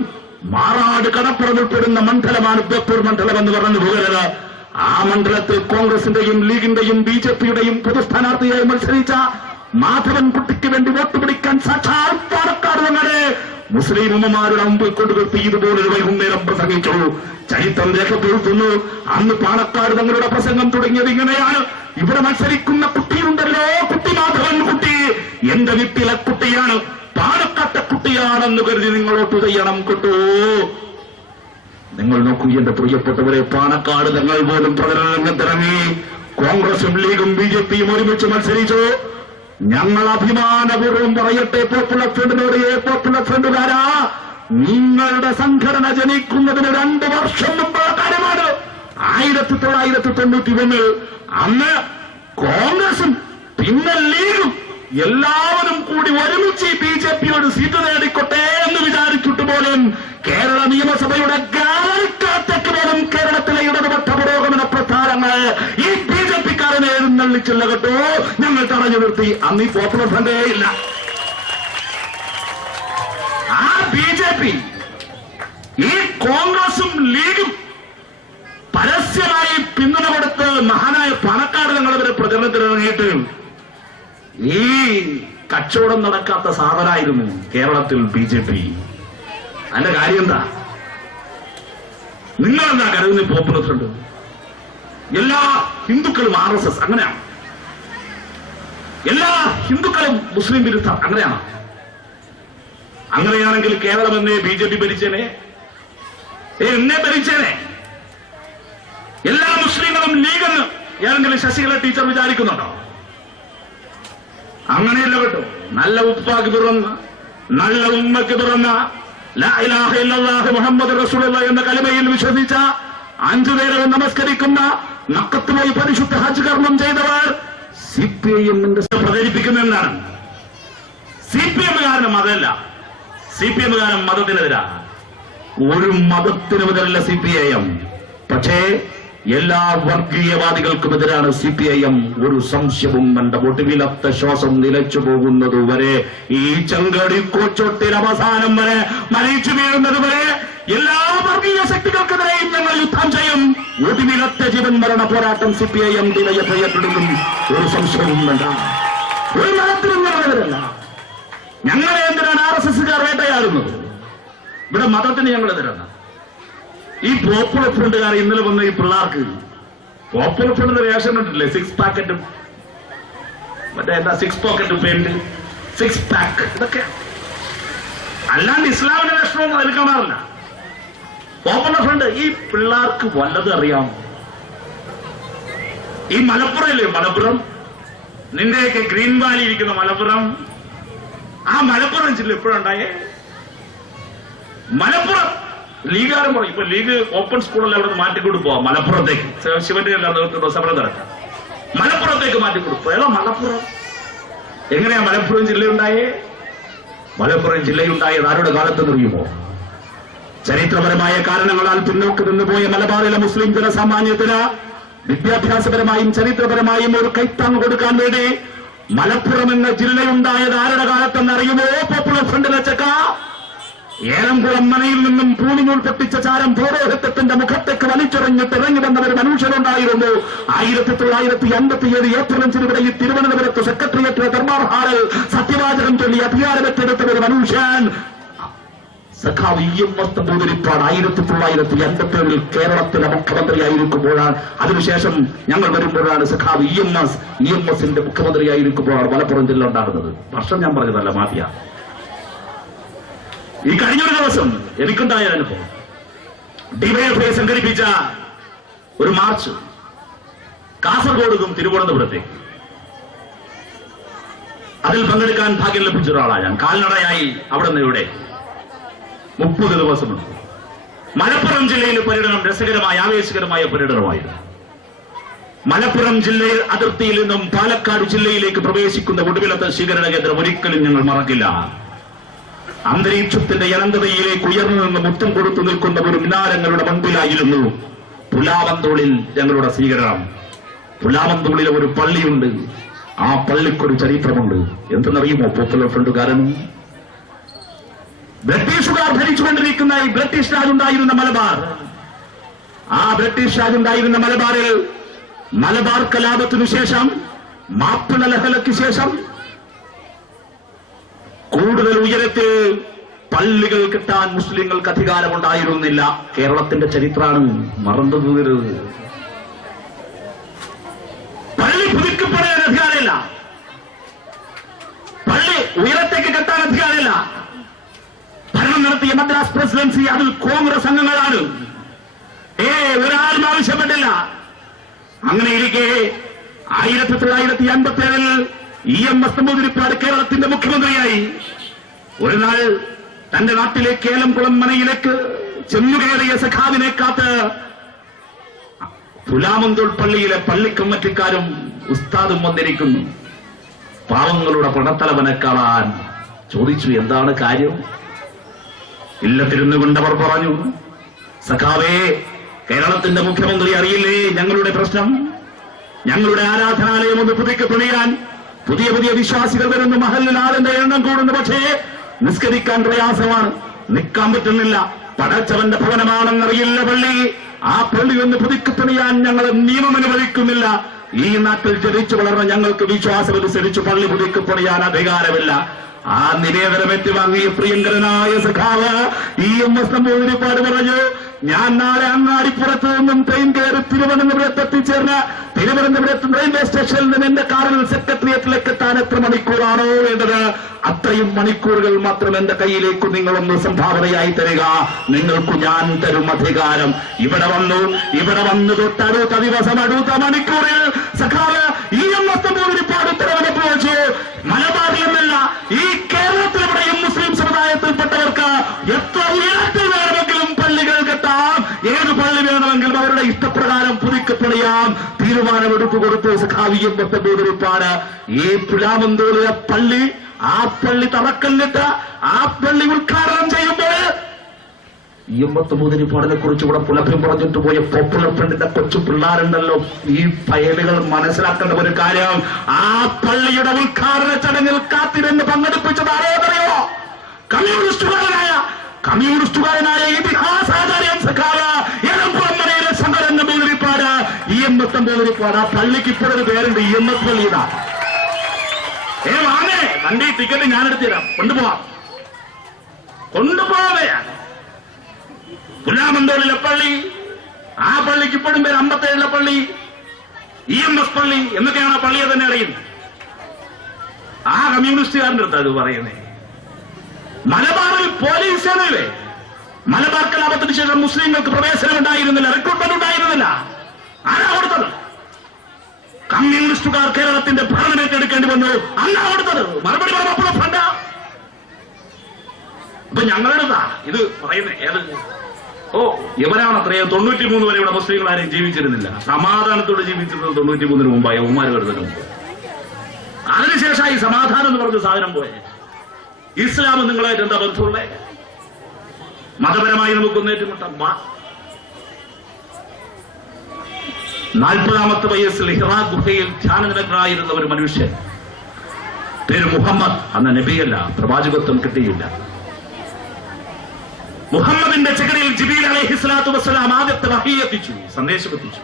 മാറാട് കടപ്പുറം ഉൾപ്പെടുന്ന മണ്ഡലമാണ് ബേപ്പൂർ മണ്ഡലം എന്ന് പറഞ്ഞു പോകരുത്. ആ മണ്ഡലത്തിൽ കോൺഗ്രസിന്റെയും ലീഗിന്റെയും BJPയുടെയും പൊതു സ്ഥാനാർത്ഥിയായി മത്സരിച്ച മാധവൻകുട്ടിക്ക് വേണ്ടി വോട്ട് പിടിക്കാൻ സാക്ഷാൽ പാണക്കാട് തങ്ങളെ മുസ്ലിം ഉമ്മമാരുടെ മുമ്പിൽ കൊണ്ടുവരുത്തി ഇതുപോലൊരു വൈകുന്നേരം പ്രസംഗിച്ചു. ചരിത്രം രേഖപ്പെടുത്തുന്നു, അന്ന് പാണക്കാട് തങ്ങളുടെ പ്രസംഗം തുടങ്ങിയത് ഇങ്ങനെയാണ്: ഇവിടെ മത്സരിക്കുന്ന കുട്ടിയുണ്ടല്ലോ, കുട്ടി മാധവൻകുട്ടി എന്റെ വീട്ടിലെ കുട്ടിയാണ്, പാണക്കാട്ടെ കുട്ടിയാണെന്ന് കരുതി നിങ്ങൾ വോട്ട് ചെയ്യണം കേട്ടോ. നിങ്ങൾ നോക്കൂ എന്റെ പ്രിയപ്പെട്ടവരെ, പാണക്കാട് തങ്ങൾ പോലും പ്രചരണ രംഗത്തിറങ്ങി. കോൺഗ്രസും ലീഗും BJPയും ഒരുമിച്ച് മത്സരിച്ചു. ഞങ്ങൾ അഭിമാനപൂർവ്വം പറയട്ടെ പോപ്പുലർ ഫ്രണ്ടിനോട്, പോപ്പുലർ ഫ്രണ്ടുകാരാ, നിങ്ങളുടെ സംഘടന ജനിക്കുന്നതിന് 2 വർഷം മുമ്പുള്ള കാര്യമാണ്. 1991 അന്ന് കോൺഗ്രസും പിന്നെ ലീഗും എല്ലാവരും കൂടി ഒരുമിച്ച് BJPയോട് സീറ്റ് നേടിക്കൊട്ടെ എന്ന് വിചാരിച്ചിട്ട് പോലും കേരള നിയമസഭയുടെ ഗാലറിക്കകത്തേക്ക് പോലും കേരളത്തിലെ ഇടതുപക്ഷ പുരോഗമന പ്രസ്ഥാനങ്ങൾ ഈ BJPക്കാരനെ എഴുന്നള്ളിച്ചില്ല കേട്ടോ. ഞങ്ങൾ തടഞ്ഞു നിർത്തി. അന്ന് ഈ പോപ്പുലർ ഫ്രണ്ടേ ഇല്ല. ആ BJP ഈ കോൺഗ്രസും ലീഗും പരസ്യമായി പിന്തുണ കൊടുത്ത് മഹാനായ പാണക്കാട് തങ്ങളവരെ പ്രചരണത്തിനിറങ്ങിയിട്ട് ഈ കച്ചവടം നടക്കാത്ത സാധനമായിരുന്നു കേരളത്തിൽ BJP. അതിന്റെ കാര്യം എന്താ? നിങ്ങളെന്താ കരുതുന്ന പോപ്പുലർ ഫ്രണ്ട്? എല്ലാ ഹിന്ദുക്കളും RSS അങ്ങനെയാണ്, എല്ലാ ഹിന്ദുക്കളും മുസ്ലിം വിരുദ്ധം അങ്ങനെയാണ്. അങ്ങനെയാണെങ്കിൽ കേരളം എന്നെ BJP ഭരിച്ചേനെ, എന്നെ ഭരിച്ചേനെ. എല്ലാ മുസ്ലിങ്ങളും ലീഗെന്ന് ഏതെങ്കിലും ശശികല ടീച്ചർ വിചാരിക്കുന്നുണ്ടോ? അങ്ങനെയല്ല കേട്ടോ. നല്ല ഉപ്പാക്ക് പിറന്ന, നല്ല ഉമ്മക്ക് പിറന്ന, ലാ ഇലാഹ ഇല്ലല്ലാഹു മുഹമ്മദ് റസൂലുള്ളാഹി എന്ന കലിമയിൽ വിശ്വസിച്ച, 5 നേരവും നമസ്കരിക്കുന്ന, മക്കത്ത് പോയി പരിശുദ്ധ ഹജ്ജ് കർമ്മം ചെയ്തവർ CPIM-ന്റെ പ്രചരിപ്പിക്കുന്ന എന്താണ്? CPM-കാരന് മതമല്ല, CPM-കാരൻ മതത്തിനെതിരാണ്. ഒരു മതത്തിനുമെതിരല്ല CPIM. പക്ഷേ എല്ലാ വർഗീയവാദികൾക്കുമെതിരാണ് CPIM. ഒരു സംശയവും വേണ്ട. ഒടുവിലത്തെ ശ്വാസം നിലച്ചു പോകുന്നതുവരെ, ഈ ചങ്കടി കോച്ചോട്ടിൽ അവസാനം വരെ മരിച്ചു വീഴുന്നതുവരെ എല്ലാ വർഗീയ ശക്തികൾക്കെതിരെയും ഞങ്ങൾ യുദ്ധം ചെയ്യും. ഒടുവിലത്തെ ജീവൻ മരണ പോരാട്ടം CPIM ഏറ്റെടുക്കും. ഒരു സംശയവും വേണ്ട. ഒരു മതത്തിനും ഞങ്ങളെതിരല്ല. ഞങ്ങളെ എന്തിനാണ് RSSകാർ വേട്ടയാടുന്നത്? ഇവിടെ മതത്തിന് ഞങ്ങളെതിരാണ്. ഈ പോപ്പുലർ ഫ്രണ്ടുകാർ ഇന്നലെ വന്ന ഈ പിള്ളേർക്ക് പോപ്പുലർ ഫ്രണ്ടിന്റെ റേഷൻ ഉണ്ടല്ലേ, 6 പാക്കറ്റും മറ്റേ എന്താ 6 പോക്കറ്റ് പെന്റ്, 6 പാക്ക്, ഇതൊക്കെ അല്ലാണ്ട് ഇസ്ലാമിന്റെ ലക്ഷണമൊന്നും അതിൽ കാണാറില്ല. പോപ്പുലർ ഫ്രണ്ട് ഈ പിള്ളേർക്ക് വല്ലതും അറിയാം. ഈ മലപ്പുറം ഇല്ലേ, മലപ്പുറം, നിന്റെയൊക്കെ ഗ്രീൻ വാലി ഇരിക്കുന്ന മലപ്പുറം, ആ മലപ്പുറം ജില്ല എപ്പോഴുണ്ടായേ? മലപ്പുറം ലീഗുകാരൻ പറയും, ഇപ്പൊ ലീഗ് ഓപ്പൺ സ്കൂളെല്ലാം അവിടെ മാറ്റിക്കൊടുക്കുക മലപ്പുറത്തേക്ക്, ശിവന്റെ എല്ലാം സമരം നടക്കാം, മലപ്പുറത്തേക്ക് മാറ്റിക്കൊടുക്കുക. ഏതാ മലപ്പുറം? എങ്ങനെയാ മലപ്പുറം ജില്ലയുണ്ടായേ? മലപ്പുറം ജില്ലയുണ്ടായത് ആരുടെ കാലത്തെന്നറിയുമോ? ചരിത്രപരമായ കാരണങ്ങളാൽ പിന്നോക്ക് നിന്നുപോയ മലബാറിലെ മുസ്ലിം ജനസാമാന്യത്തിന് വിദ്യാഭ്യാസപരമായും ചരിത്രപരമായും ഒരു കൈത്താങ് കൊടുക്കാൻ വേണ്ടി മലപ്പുറം എന്ന ജില്ലയുണ്ടായത് ആരുടെ കാലത്തെന്നറിയുമോ? പോപ്പുലർ ഫ്രണ്ടിലെ ചക്ക ഏലംകുളം മനയിൽ നിന്നും പൂണിനൂൽ പൊട്ടിച്ച ചാരം പൗരോഹിത്യത്തിന്റെ മുഖത്തേക്ക് വലിച്ചെറിഞ്ഞിട്ട് ഇറങ്ങി വന്ന ഒരു മനുഷ്യനുണ്ടായിരുന്നു. 1957 ഏപ്രിൽ 5 ഇവിടെ ഈ തിരുവനന്തപുരത്ത് സെക്രട്ടേറിയറ്റ് ദർബാർ ഹാളിൽ സത്യവാചകം ചൊല്ലി അധികാരമേറ്റെടുത്ത ഒരു മനുഷ്യൻ സഖാവ് EMS നമ്പൂതിരിപ്പാട് 1987 കേരളത്തിലെ മുഖ്യമന്ത്രിയായിരിക്കുമ്പോഴാണ്, അതിനുശേഷം ഞങ്ങൾ വരുമ്പോഴാണ് സഖാവ് EMSന്റെ മുഖ്യമന്ത്രിയായിരിക്കുമ്പോഴാണ് മലപ്പുറം ജില്ല ഉണ്ടാകുന്നത്. വർഷം ഞാൻ പറഞ്ഞതല്ല, മാഫിയ. ഈ കഴിഞ്ഞൊരു ദിവസം എനിക്കുണ്ടായ അനുഭവം, ഡിവൈഎഫ്ഐ സംഘടിപ്പിച്ച ഒരു മാർച്ച് കാസർഗോഡും തിരുവനന്തപുരത്തേക്ക്. അതിൽ പങ്കെടുക്കാൻ ഭാഗ്യം ലഭിച്ച ഒരാളാണ് ഞാൻ. കാൽനടയായി അവിടെ നിന്ന് ഇവിടെ 30 ദിവസമുണ്ട്. മലപ്പുറം ജില്ലയിലെ പര്യടനം രസകരമായ ആവേശകരമായ പര്യടനമായിരുന്നു. മലപ്പുറം ജില്ലയിൽ അതിർത്തിയിൽ നിന്നും പാലക്കാട് ജില്ലയിലേക്ക് പ്രവേശിക്കുന്ന ഒടുവിലത്തെ സ്വീകരണ കേന്ദ്രം ഒരിക്കലും ഞങ്ങൾ മറക്കില്ല. അന്തരീക്ഷത്തിന്റെ അനന്തതയിലേക്ക് ഉയർന്നു നിന്ന് മുത്തം കൊടുത്തു നിൽക്കുന്ന ഒരു മിനാരങ്ങളുടെ മുൻപിലായിരുന്നു പുലാവന്തോളിൽ ഞങ്ങളുടെ സ്വീകരണം. പുലാവന്തോളിലെ ഒരു പള്ളിയുണ്ട്. ആ പള്ളിക്കൊരു ചരിത്രമുണ്ട്. എന്തെന്നറിയുമോ? പോപ്പുലർ ഫ്രണ്ടുകാരൻ, ബ്രിട്ടീഷുകാർ ഭരിച്ചുകൊണ്ടിരിക്കുന്ന ഈ ബ്രിട്ടീഷ് രാജുണ്ടായിരുന്ന മലബാർ, ആ ബ്രിട്ടീഷ് രാജുണ്ടായിരുന്ന മലബാറിൽ മലബാർ കലാപത്തിനു ശേഷം, മാപ്പിള ലഹളയ്ക്ക് ശേഷം കൂടുതൽ ഉയരത്തിൽ പള്ളികൾ കിട്ടാൻ മുസ്ലിങ്ങൾക്ക് അധികാരമുണ്ടായിരുന്നില്ല. കേരളത്തിന്റെ ചരിത്രമാണ്, മറന്നു പോകരുത്. പള്ളി പുതുക്കപ്പെടാൻ അധികാരമില്ല, പള്ളി ഉയരത്തേക്ക് കെട്ടാൻ അധികാരമില്ല. ഭരണം നടത്തിയ മദ്രാസ് പ്രസിഡൻസി അതിൽ കോൺഗ്രസ് അംഗങ്ങളാണ്. ഒരാളും ആവശ്യപ്പെട്ടില്ല. അങ്ങനെയിരിക്കെ 1957 EMS നമ്പൂതിരിപ്പാട് കേരളത്തിന്റെ മുഖ്യമന്ത്രിയായി. ഒരു നാൾ തന്റെ നാട്ടിലെ കേലംകുളം മനയിലേക്ക് ചെന്നുകയറിയ സഖാവിനെ കാത്ത് പുലാമന്തോൾ പള്ളിയിലെ പള്ളിക്കമ്മറ്റിക്കാരും ഉസ്താദും വന്നിരിക്കുന്നു. പാവങ്ങളുടെ പണത്തലവനെ കാണാൻ ചോദിച്ചു, എന്താണ് കാര്യം? ഇല്ലത്തിരുന്നു കൊണ്ടവർ പറഞ്ഞു, സഖാവേ, കേരളത്തിന്റെ മുഖ്യമന്ത്രി അറിയില്ലേ ഞങ്ങളുടെ പ്രശ്നം? ഞങ്ങളുടെ ആരാധനാലയം ഒന്ന് പുതുക്കിപ്പണിയാൻ പുതിയ പുതിയ വിശ്വാസികൾ വരുന്ന മഹലിൽ ആളിന്റെ എണ്ണം കൂടുന്നു. പക്ഷേ നിസ്കരിക്കാൻ പ്രയാസമാണ്, നിൽക്കാൻ പറ്റുന്നില്ല. പടച്ചവന്റെ ഭവനമാണെന്നറിയില്ല പള്ളി. ആ പള്ളി ഒന്ന് പുതുക്കിപ്പണിയാൻ ഞങ്ങൾ നിയമം അനുവദിക്കുന്നില്ല. ഈ നാട്ടിൽ ജനിച്ചു വളർന്ന ഞങ്ങൾക്ക് വിശ്വാസമനുസരിച്ച് പള്ളി പുതുക്കിപ്പണിയാൻ അധികാരമില്ല. ആ നിവേദനം ഏറ്റുവാങ്ങിയ പ്രിയങ്കരനായ സഖാവ് EMS നമ്പൂതിരിപ്പാട് പറഞ്ഞു, ഞാൻ നാളെ അങ്ങാടിപ്പുറത്ത് നിന്നും ട്രെയിൻ കയറി തിരുവനന്തപുരത്ത് എത്തിച്ചേർന്ന് തിരുവനന്തപുരത്ത് റെയിൽവേ സ്റ്റേഷനിൽ നിന്ന് എന്റെ കാറിൽ സെക്രട്ടേറിയറ്റിലേക്ക് എത്താൻ എത്ര മണിക്കൂറാണോ വേണ്ടത്, അത്രയും മണിക്കൂറുകൾ മാത്രം എന്റെ കയ്യിലേക്ക് നിങ്ങളൊന്ന് സംഭാവനയായി തരിക. നിങ്ങൾക്ക് ഞാൻ തരും അധികാരം. ഇവിടെ വന്നു തൊട്ടടുത്ത ദിവസം അടുത്ത മണിക്കൂറിൽ സഖാവ് EMS നമ്പൂതിരിപ്പാട് ഉത്തരവിനെ പോച്ചു. മലബാറിൽ നിന്നല്ല, ഈ കേരളത്തിലെവിടെയും മുസ്ലിം സമുദായത്തിൽപ്പെട്ടവർക്ക് എത്ര ഉയരത്തിൽ വേണമെങ്കിലും പള്ളികൾ കെട്ടാം, ഏത് പള്ളി വേണമെങ്കിലും അവരുടെ ഇഷ്ടപ്രകാരം പുതുക്കിപ്പണിയാം. തീരുമാനമെടുത്തു കൊടുത്ത് സഖാവ് EMS നമ്പൂതിരിപ്പാട് ഈ പുലാമന്തോളിലെ പള്ളി, ആ പള്ളി തറക്കല്ലിട്ട് ആ പള്ളി ഉദ്ഘാടനം ചെയ്യുമ്പോൾ EMS നമ്പൂതിരിപ്പാടിനെ കുറിച്ച് ഇവിടെ പുലഭ്യം പറഞ്ഞിട്ട് പോയ പോപ്പുലർ ഫ്രണ്ടിന്റെ കൊച്ചു പിള്ളേരുണ്ടല്ലോ, ഈ പയലുകൾ മനസ്സിലാക്കേണ്ട ഒരു കാര്യം, ആ പള്ളിയുടെ ഉദ്ഘാടന ചടങ്ങിൽ കാത്തിരുന്ന് പങ്കെടുപ്പിച്ചത് ആരോധനയോ? കമ്മ്യൂണിസ്റ്റുകാരനായ ഇതിഹാസാചാര്യൻ സഖാവ് എലംകുളമ്മനയിലെ ശങ്കരൻ നമ്പൂതിരിപ്പാട്, EMS നമ്പൂതിരിപ്പാട്. ആ പള്ളിക്ക് ഇപ്പോഴൊരു പേരുണ്ട്, EMS പള്ളിയുടെ. വാങ്ങേ, വണ്ടി ടിക്കറ്റ് ഞാൻ എടുത്തുതരാം, കൊണ്ടുപോവുകയാണ്. പുലാമന്തോളിലെ പള്ളി, ആ പള്ളിക്ക് ഇപ്പോഴും പേര് 57 പള്ളി, EMS പള്ളി എന്നൊക്കെയാണ് ആ പള്ളിയെ തന്നെ അറിയുന്നത്. ആ കമ്മ്യൂണിസ്റ്റുകാരൻ്റെ അടുത്ത് അത് പറയുന്നേ. മലബാറിൽ പോലീസ് സേനയിലെ മലബാർ കലാപത്തിന് ശേഷം മുസ്ലിങ്ങൾക്ക് പ്രവേശനം ഉണ്ടായിരുന്നില്ല, റിക്രൂട്ട്മെന്റ് ഉണ്ടായിരുന്നില്ല. ആരാ കൊടുത്തത്? കമ്മ്യൂണിസ്റ്റുകാർ കേരളത്തിന്റെ ഭരണം ഏറ്റെടുക്കേണ്ടി വന്നു. അന്നാ കൊടുത്തത്. മറുപടി പറഞ്ഞപ്പോൾ ഫ്രണ്ട. അപ്പൊ ഞങ്ങളുടെതാ ഇത് പറയുന്നത്. ഏത് ഇവരാണ് അത്രയും 93 വരെ ഇവിടെ മുസ്ലിങ്ങൾ ആരെയും ജീവിച്ചിരുന്നില്ല. സമാധാനത്തോടെ ജീവിച്ചിരുന്നത് 93 മുമ്പായി, ഉമ്മാര് വരുന്നതിന് മുമ്പ്. അതിനുശേഷമായി സമാധാനം എന്ന് പറഞ്ഞ സാധനം പോയെ. ഇസ്ലാം നിങ്ങളായിട്ട് എന്താ ബന്ധമുള്ളേ? മതപരമായി നമുക്കൊന്ന് ഏറ്റുമുട്ടാം. 40ാമത്തെ വയസ്സിൽ ഹിറാ ഗുഹയിൽ ധ്യാനനിരതനായിരുന്ന ഒരു മനുഷ്യൻ, പേര് മുഹമ്മദ്. അന്ന് നബിയല്ല, പ്രവാചകത്വം കിട്ടിയില്ല. മുഹമ്മദിന്റെ ചെകരയിൽ ജിബ്രീൽ അലൈഹിസ്സലാത്തു വസ്സലാം ആദ്യത്തെ വഹി എത്തിച്ചു, സന്ദേശം എത്തിച്ചു.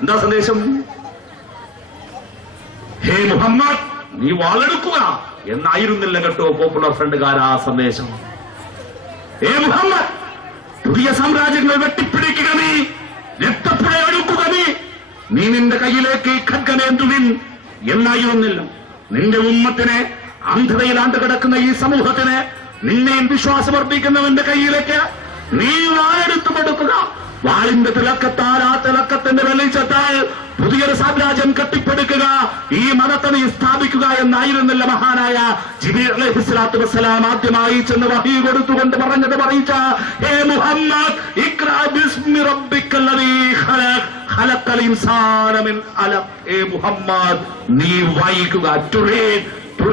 എന്താ സന്ദേശം? ഹേ മുഹമ്മദ്, നീ വാളെടുക്കുക എന്നായിരുന്നില്ല കേട്ടോ പോപ്പുലർ ഫ്രണ്ടുകാർ ആ സന്ദേശം. മുഹമ്മദ്, പുതിയ സാമ്രാജ്യങ്ങൾ വെട്ടിപ്പിടിക്കുക നീ, രക്തപ്പുഴ ഒഴുക്കുക നീ നിന്റെ കയ്യിലേക്ക് ഖഡ്ഗമേന്തുവിൻ എന്നായിരുന്നില്ല. നിന്റെ ഉമ്മത്തിനെ, അന്ധതയിലാണ്ട് കിടക്കുന്ന ഈ സമൂഹത്തിന് നിന്നെയും വിശ്വാസമർപ്പിക്കുന്നവന്റെ കയ്യിലേക്ക് നീ വാളെടുത്തു കൊടുക്കുക. വാളിന്റെ തിളക്കത്താൽ, ആ തിളക്കത്തിന്റെ വെളിച്ചത്താൽ പുതിയൊരു സാമ്രാജ്യം കെട്ടിപ്പടുക്കുക, ഈ മതത്തെ നീ സ്ഥാപിക്കുക എന്നായിരുന്നില്ല മഹാനായ ജിബ്രീൽ അലൈഹിസ്സലാത്തു വസ്സലാം ആദ്യമായി ചെന്ന് വഹീ കൊടുത്തുകൊണ്ട് പറഞ്ഞത് പറയിച്ച ഹേ മുഹമ്മദ്, ഇഖ്റാ ബിസ്മി റബ്ബിക്കല്ലദീ ഖലഖ് ഖലഖൽ ഇൻസാന മിൻ അലഖ്. ഹേ മുഹമ്മദ്, നീ വായിക്കുക. To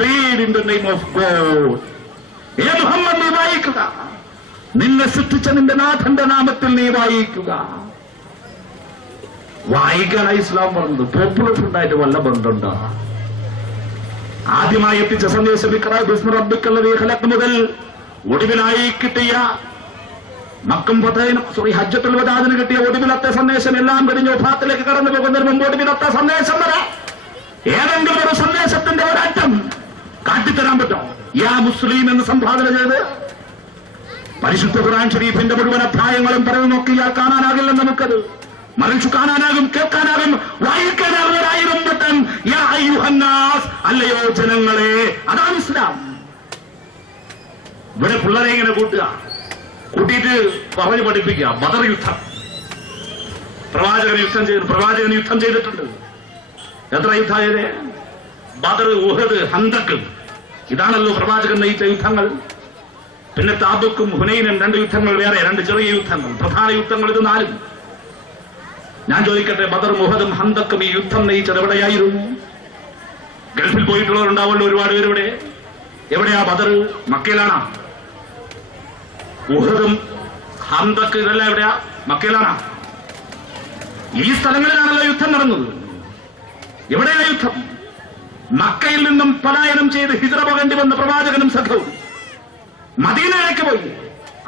read in the name of God. ഹേ മുഹമ്മദ്, നീ വായിക്കുക. നിന്നെ സൃഷ്ടിച്ച നിന്റെ നാഥന്റെ നാമത്തിൽ നീ വായിക്കുക. വായിക്കാൻ ഇസ്ലാം പറഞ്ഞത് പോപ്പുലർ ഫുഡായിട്ട് വല്ല ബന്ധമുണ്ടോ? ആദ്യമായി എത്തിച്ച സന്ദേശം ഇഖ്റാ ബിസ്മി റബ്ബിക്കല്ലദീ ഖലഖ് മുതൽ ഒടുവിലായി കിട്ടിയ ഹജ്ജത്തുൽ വദാഇന് കിട്ടിയ ഒടുവിലത്തെ സന്ദേശം എല്ലാം കഴിഞ്ഞ് വഫാത്തിലേക്ക് കടന്നു പോകുന്നതിന് മുമ്പ് ഒടുവിലത്തെ സന്ദേശം വരെ ഏതെങ്കിലും ഒരു സന്ദേശത്തിന്റെ ഒരറ്റം കാട്ടിത്തരാൻ പറ്റും? യാ മുസ്ലിം എന്ന് സംബോധന ചെയ്ത് പരിശുദ്ധ ഖുർആൻ ഷരീഫിന്റെ മുഴുവൻ അധ്യായങ്ങളും പറയുന്നു നോക്കിയാൽ കാണാനാകില്ലെന്ന് നമുക്കത്. മറിച്ചു കാണാനാകും, കേൾക്കാനാകും, വായിക്കാനാകും. 1000 വട്ടം യാ അയ്യുഹന്നാസ്, അല്ലയോ ജനങ്ങളെ. അതാണ് ഇസ്ലാം. ഇവിടെ പിള്ളേരെ ഇങ്ങനെ കൂട്ടിയിട്ട് പറഞ്ഞു പഠിപ്പിക്കുക. ബദർ യുദ്ധം, പ്രവാചകൻ യുദ്ധം ചെയ്തിട്ടുണ്ട്. എത്ര യുദ്ധമായത്? ബദർ, ഉഹദ്, ഹന്തക്ക്. ഇതാണല്ലോ പ്രവാചകൻ നയിച്ച യുദ്ധങ്ങൾ. പിന്നെ താബുക്കും ഹുനൈനും 2 യുദ്ധങ്ങൾ വേറെ, 2 ചെറിയ യുദ്ധങ്ങൾ. പ്രധാന യുദ്ധങ്ങൾ ഇത് 4. ഞാൻ ചോദിക്കട്ടെ, ബദറും ഉഹദും ഹന്തക്കും ഈ യുദ്ധം നയിച്ചത് എവിടെയായിരുന്നു? ഗൾഫിൽ പോയിട്ടുള്ളവരുണ്ടാവുമല്ലോ ഒരുപാട് പേരിവിടെ. എവിടെയാ ബദർ? മക്കയിലാണോ? ഉഹദും ഹന്തക്ക് ഇതെല്ലാം എവിടെയാ? മക്കയിലാണോ? ഈ സ്ഥലങ്ങളിലാണല്ലോ യുദ്ധം നടന്നത്. എവിടെയാ യുദ്ധം? മക്കയിൽ നിന്നും പലായനം ചെയ്ത് ഹിജ്റ പോകേണ്ടി വന്ന പ്രവാചകനും സംഘവും മദീനയിലേക്ക് പോയി.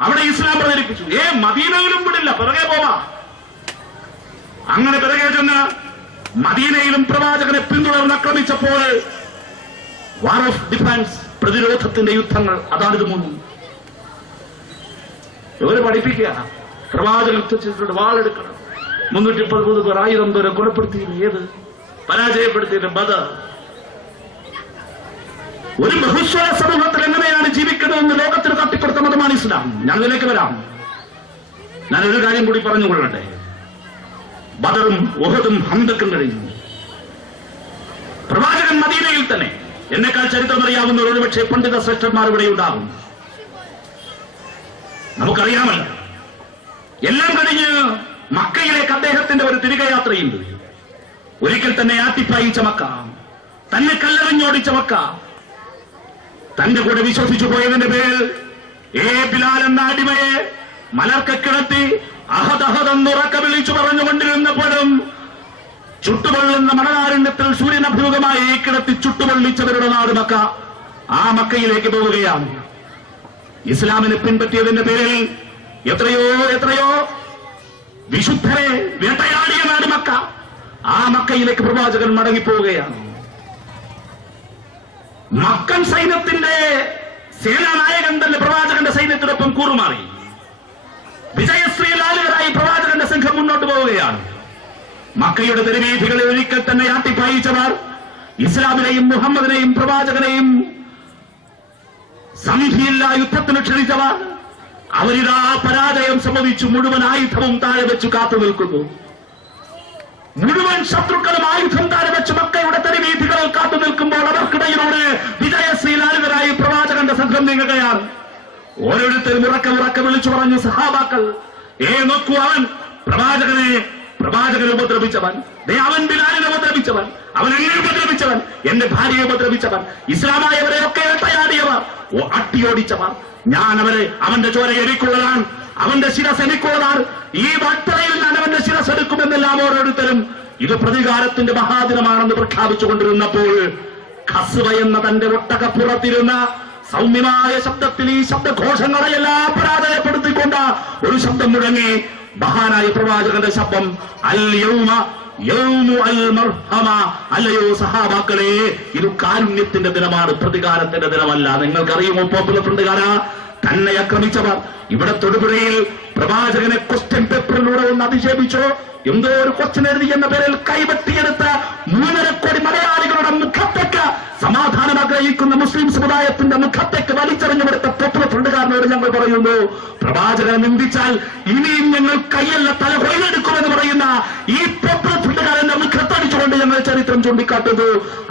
അവിടെ ഇസ്ലാം പ്രചരിപ്പിച്ചു. മദീനയിലും വിടില്ല, പിറകെ പോവാ. അങ്ങനെ പിറകെ ചെന്ന് മദീനയിലും പ്രവാചകനെ പിന്തുടർന്ന് ആക്രമിച്ചപ്പോൾ വാർ ഓഫ് ഡിഫൻസ്, പ്രതിരോധത്തിന്റെ യുദ്ധങ്ങൾ. അതാണിത് 3. ഇവര് പഠിപ്പിക്കുക, പ്രവാചകൻ യുദ്ധം ചെയ്തിട്ട് വാളെടുക്കണം. 330 പേർ, 1000 പേരെ കൊലപ്പെടുത്തിയില്ല. ഏത് പരാജയപ്പെടുത്തിയിട്ട് ബദർ. ഒരു ബഹുസ്വര സമൂഹത്തിൽ എങ്ങനെയാണ് ജീവിക്കുന്നതെന്ന് ലോകത്തിന് തട്ടിക്കൊടുത്ത മതമാണ് ഇസ്ലാം. ഞാൻ അതിലേക്ക് വരാം. ഞാനൊരു കാര്യം കൂടി പറഞ്ഞുകൊള്ളട്ടെ. ബദറും ഉഹദും ഹന്തക്കും കഴിഞ്ഞു. പ്രവാചകൻ മദീനയിൽ തന്നെ. എന്നെക്കാൾ ചരിത്രം അറിയാവുന്ന ഒരുപക്ഷെ പണ്ഡിത ശ്രേഷ്ഠന്മാർ ഇവിടെ ഉണ്ടാകും. നമുക്കറിയാമല്ലോ, എല്ലാം കഴിഞ്ഞ് മക്കയിലേക്ക് അദ്ദേഹത്തിന്റെ ഒരു തിരികെയാത്രയുണ്ട്. ഒരിക്കൽ തന്നെ ആട്ടിപ്പായിച്ച മക്ക, തന്നെ കല്ലെറിഞ്ഞോടിച്ച മക്ക, തന്റെ കൂടെ വിശ്വസിച്ചു പോയതിന്റെ പേരിൽ ബിലാൽ എന്ന അടിമയെ മലർക്ക കിടത്തി അഹദഹദെന്നുറക്ക വിളിച്ചു പറഞ്ഞുകൊണ്ടിരുന്നപ്പോഴും ചുട്ടുപൊള്ളുന്ന മണലാരണ്യത്തിൽ സൂര്യനഭിമുഖമായി കിടത്തി ചുട്ടുപൊള്ളിച്ചവരുടെ നാട് മക്ക. ആ മക്കയിലേക്ക് പോവുകയാണ്. ഇസ്ലാമിനെ പിൻപറ്റിയതിന്റെ പേരിൽ എത്രയോ വിശുദ്ധരെ വേട്ടയാടിയ നാട് മക്ക. ആ മക്കയിലേക്ക് പ്രവാചകൻ മടങ്ങിപ്പോവുകയാണ്. മക്കൻ സൈന്യത്തിന്റെ സേനാനായകൻ തന്നെ പ്രവാചകന്റെ സൈന്യത്തിനൊപ്പം കൂറുമാറി. വിജയശ്രീലാലുകളായി പ്രവാചകന്റെ സംഘം മുന്നോട്ട് പോവുകയാണ്. മക്കയുടെ തെരുവീഥികളെ ഒരിക്കൽ തന്നെ ആട്ടിപ്പായിച്ചവർ, ഇസ്ലാമിനെയും മുഹമ്മദിനെയും പ്രവാചകനെയും സന്ധിയില്ലാ യുദ്ധത്തിന് ക്ഷണിച്ചവർ, അവരിതാ പരാജയം സംഭവിച്ചു മുഴുവൻ ആയുധവും താഴെ വെച്ചു കാത്തു നിൽക്കുന്നു. മുഴുവൻ ശത്രുക്കളും ആയുധം താഴെ വെച്ച് മക്കയുടെ തെരുവീഥികളിൽ കാത്തു നിൽക്കുമ്പോൾ അവർക്കിടയിലൂടെ വിജയശ്രീലാലുകളായി പ്രവാചകന്റെ സംഘം നീങ്ങുകയാണ്. ഓരോരുത്തരും ഉറക്കെ വിളിച്ചു പറഞ്ഞു, സഹാബാക്കൾ, നോക്കൂ, അവൻ പ്രവാചകനെ ഉപദ്രവിച്ചവൻ, അവൻ ബിലാലിനെ ഉപദ്രവിച്ചവൻ, അവൻ എന്നെ ഉപദ്രവിച്ചവൻ, എന്റെ ഭാര്യയെ ഉപദ്രവിച്ചവൻ, ഇസ്ലാമായവരെയൊക്കെ വേട്ടയാടിയവർ, അട്ടിയോടിച്ചവർ. ഞാൻ അവന്റെ ചോര എനിക്കുള്ളതാണ്, അവന്റെ ശിരസ് എനിക്കുള്ളതാണ്, ഈ വട്ടറയിൽ ഞാൻ അവന്റെ ശിരസ് എടുക്കുമെന്നെല്ലാം ഓരോരുത്തരും ഇത് പ്രതികാരത്തിന്റെ മഹാദിനമാണെന്ന് പ്രഖ്യാപിച്ചുകൊണ്ടിരുന്നപ്പോൾ ഖസ്വ എന്ന തന്റെ ഒട്ടകപ്പുറത്തിരുന്ന സൗമ്യമായ ശബ്ദത്തിൽ ഈ ശബ്ദഘോഷങ്ങളെയെല്ലാം പരാജയപ്പെടുത്തിക്കൊണ്ട് ഒരു ശബ്ദം മുഴങ്ങി. മഹാനായ പ്രവാചകന്റെ ശബ്ദം, അൽ യൗമ യൗമു അൽ മർഹമ. അല്ലയോ സഹാബാക്കളെ, ഇത് കാരുണ്യത്തിന്റെ ദിനമാണ്, പ്രതികാരത്തിന്റെ ദിനമല്ല. നിങ്ങൾക്കറിയുമോ പോപ്പുലർ ഫ്രണ്ടുകാരാ, തന്നെ ആക്രമിച്ചവർ. ഇവിടെ തൊടുപുഴയിൽ പ്രവാചകനെ ക്വസ്റ്റ്യൻ പേപ്പറിലൂടെ ഒന്ന് അധിക്ഷേപിച്ചോ, എന്തോ ഒരു ക്വസ്റ്റ്യൻ എഴുതി എന്ന പേരിൽ കൈവെട്ടിയെടുത്ത 3.5 കോടി മലയാളികളുടെ മുഖത്തേക്ക്, സമാധാനം ആഗ്രഹിക്കുന്ന മുസ്ലിം സമുദായത്തിന്റെ മുഖത്തേക്ക് വലിച്ചെറിഞ്ഞുകൊടുത്ത പോപ്പുലർ ഫ്രണ്ടുകാരനോട് ഞങ്ങൾ പറയുന്നു, പ്രവാചകനെ നിന്ദിച്ചാൽ ഇനിയും ഞങ്ങൾ കൈയല്ല തല കൊയിലെടുക്കുമെന്ന് പറയുന്ന ഈ പോപ്പുലർ ഫ്രണ്ടുകാരന്റെ മുഖത്തടിച്ചുകൊണ്ട് ഞങ്ങൾ ചരിത്രം ചൂണ്ടിക്കാട്ടുന്നു.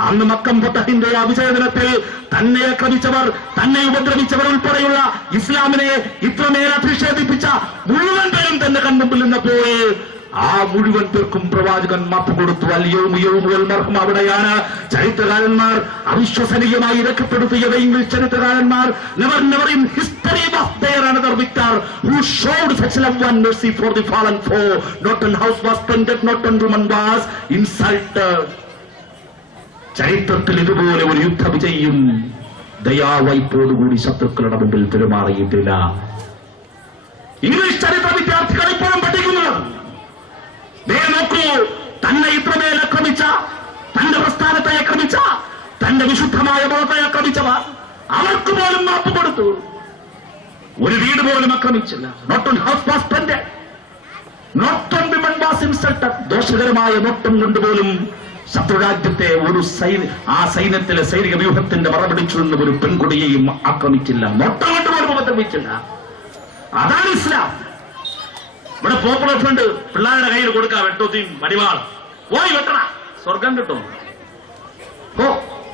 അന്ന് മക്കം ഫതഹിന്റെ ആ വിജയദിനത്തിൽ തന്നെ ആക്രമിച്ചവർ, തന്നെ ഉപദ്രവിച്ചവർ ഉൾപ്പെടെയുള്ള ഇസ്ലാമിനെ ഇത്രമേൽ അധിക്ഷേപിപ്പിച്ച മുഴുവൻ പേരും തന്റെ കൺമുമ്പിൽ നിന്നപ്പോൾ ആ മുഴുവൻ പേർക്കും പ്രവാചകൻ മാപ്പ് കൊടുത്തു. അവിടെയാണ് ചരിത്രകാരന്മാർ അവിശ്വസനീയമായി രേഖപ്പെടുത്തിയത്. ഇംഗ്ലീഷ് ചരിത്രകാരന്മാർ never in history was there another victor who showed such love and mercy for the fallen foe. Not one house was plundered, not one woman was insulted. ചരിത്രത്തിൽ ഇതുപോലെ ഒരു യുദ്ധ വിജയിയും ദയാവായ്പോടുകൂടി ശത്രുക്കളുടെ മുമ്പിൽ പെരുമാറിയിട്ടില്ല. ഇംഗ്ലീഷ് ചരിത്ര വിദ്യാർത്ഥികൾ ഇപ്പോഴും പഠിക്കുന്നത് നോക്കൂ, തന്നെ ഇത്രമേൽ ആക്രമിച്ച, തന്റെ പ്രസ്ഥാനത്തെ ആക്രമിച്ച, തന്റെ വിശുദ്ധമായ മതത്തെ ആക്രമിച്ചവർ അവർക്ക് പോലും മാപ്പ് കൊടുത്തു. ഒരു വീട് പോലും ആക്രമിച്ചില്ല. Not one house was plundered, not one women was insulted. ദോഷകരമായ നോട്ടം കൊണ്ടുപോലും ശത്രുരാജ്യത്തെ ഒരു ആ സൈന്യത്തിലെ സൈനിക വ്യൂഹത്തിന്റെ മറപിടിച്ചു നിന്ന് ഒരു പെൺകുടിയെയും ആക്രമിച്ചില്ല. നോട്ടം കൊണ്ടുപോലും ഉപദ്രവിച്ചില്ല. അതാണ് ഇസ്ലാം. ഇവിടെ പോപ്പുലർ ഫ്രണ്ട് പിള്ളേരുടെ കയ്യിൽ കൊടുക്കാം വെട്ടോത്തിയും വടിവാൾ, പോയി വെട്ടണ, സ്വർഗം കിട്ടും.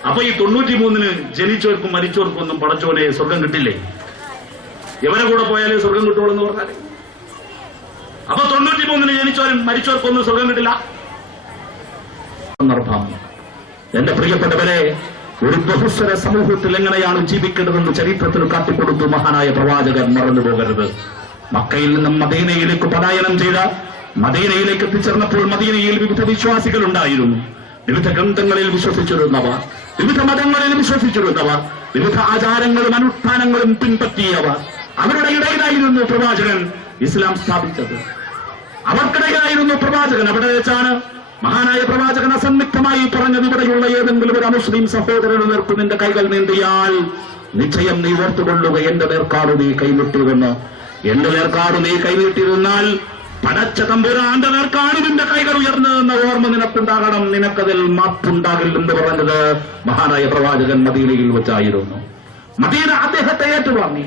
അപ്പൊ ഈ 93 ജനിച്ചവർക്കും മരിച്ചവർക്കും ഒന്നും പടച്ചോനെ സ്വർഗം കിട്ടില്ലേ? ഇവരെ കൂടെ പോയാലേ സ്വർഗം കിട്ടുള്ളൂ എന്ന് പറഞ്ഞാല്, അപ്പൊ 93 ജനിച്ചവരും മരിച്ചവർക്കൊന്നും സ്വർഗം കിട്ടില്ല. സന്ദർഭം എന്റെ പ്രിയപ്പെട്ടവരെ, ഒരു ബഹുസ്വര സമൂഹത്തിൽ എങ്ങനെയാണ് ജീവിക്കേണ്ടതെന്ന് ചരിത്രത്തിൽ കാട്ടിക്കൊടുത്തു മഹാനായ പ്രവാചകൻ. മറന്നു പോകരുത്. മക്കയിൽ നിന്നും മദീനയിലേക്ക് പലായനം ചെയ്ത, മദീനയിലേക്ക് എത്തിച്ചേർന്നപ്പോൾ മദീനയിൽ വിവിധ വിശ്വാസികൾ ഉണ്ടായിരുന്നു. വിവിധ ഗ്രന്ഥങ്ങളിൽ വിശ്വസിച്ചിരുന്നവർ, വിവിധ മതങ്ങളിൽ വിശ്വസിച്ചിരുന്നവർ, വിവിധ ആചാരങ്ങളും അനുഷ്ഠാനങ്ങളും പിൻപറ്റിയവർ. അവരുടെ ഇടയിലായിരുന്നു പ്രവാചകൻ ഇസ്ലാം സ്ഥാപിച്ചത്. അവർക്കിടയിലായിരുന്നു പ്രവാചകൻ. അവിടെ വെച്ചാണ് മഹാനായ പ്രവാചകൻ അസന്നിഗ്ധമായി പറഞ്ഞത്, ഇവിടെയുള്ള ഏതെങ്കിലും ഒരു മുസ്ലിം സഹോദരന് നേർക്ക് നിന്റെ കൈകൾ നീണ്ടിയാൽ നിശ്ചയം നീ ഓർത്തുകൊള്ളുക, എന്റെ നേർക്കാട് നീ കൈവിട്ടിരുന്ന്. എന്റെ നേർക്കാട് നീ കൈവിട്ടിരുന്നാൽ പടച്ച തമ്പുരാന്റെ നേർക്കാട് നിന്റെ കൈകൾ ഉയർന്നതെന്ന ഓർമ്മ നിനക്കുണ്ടാകണം, നിനക്കതിൽ മാപ്പുണ്ടാകില്ലെന്ന് പറഞ്ഞത് മഹാനായ പ്രവാചകൻ മദീനയിൽ വെച്ചായിരുന്നു. മദീന അദ്ദേഹത്തെ ഏറ്റുവാങ്ങി.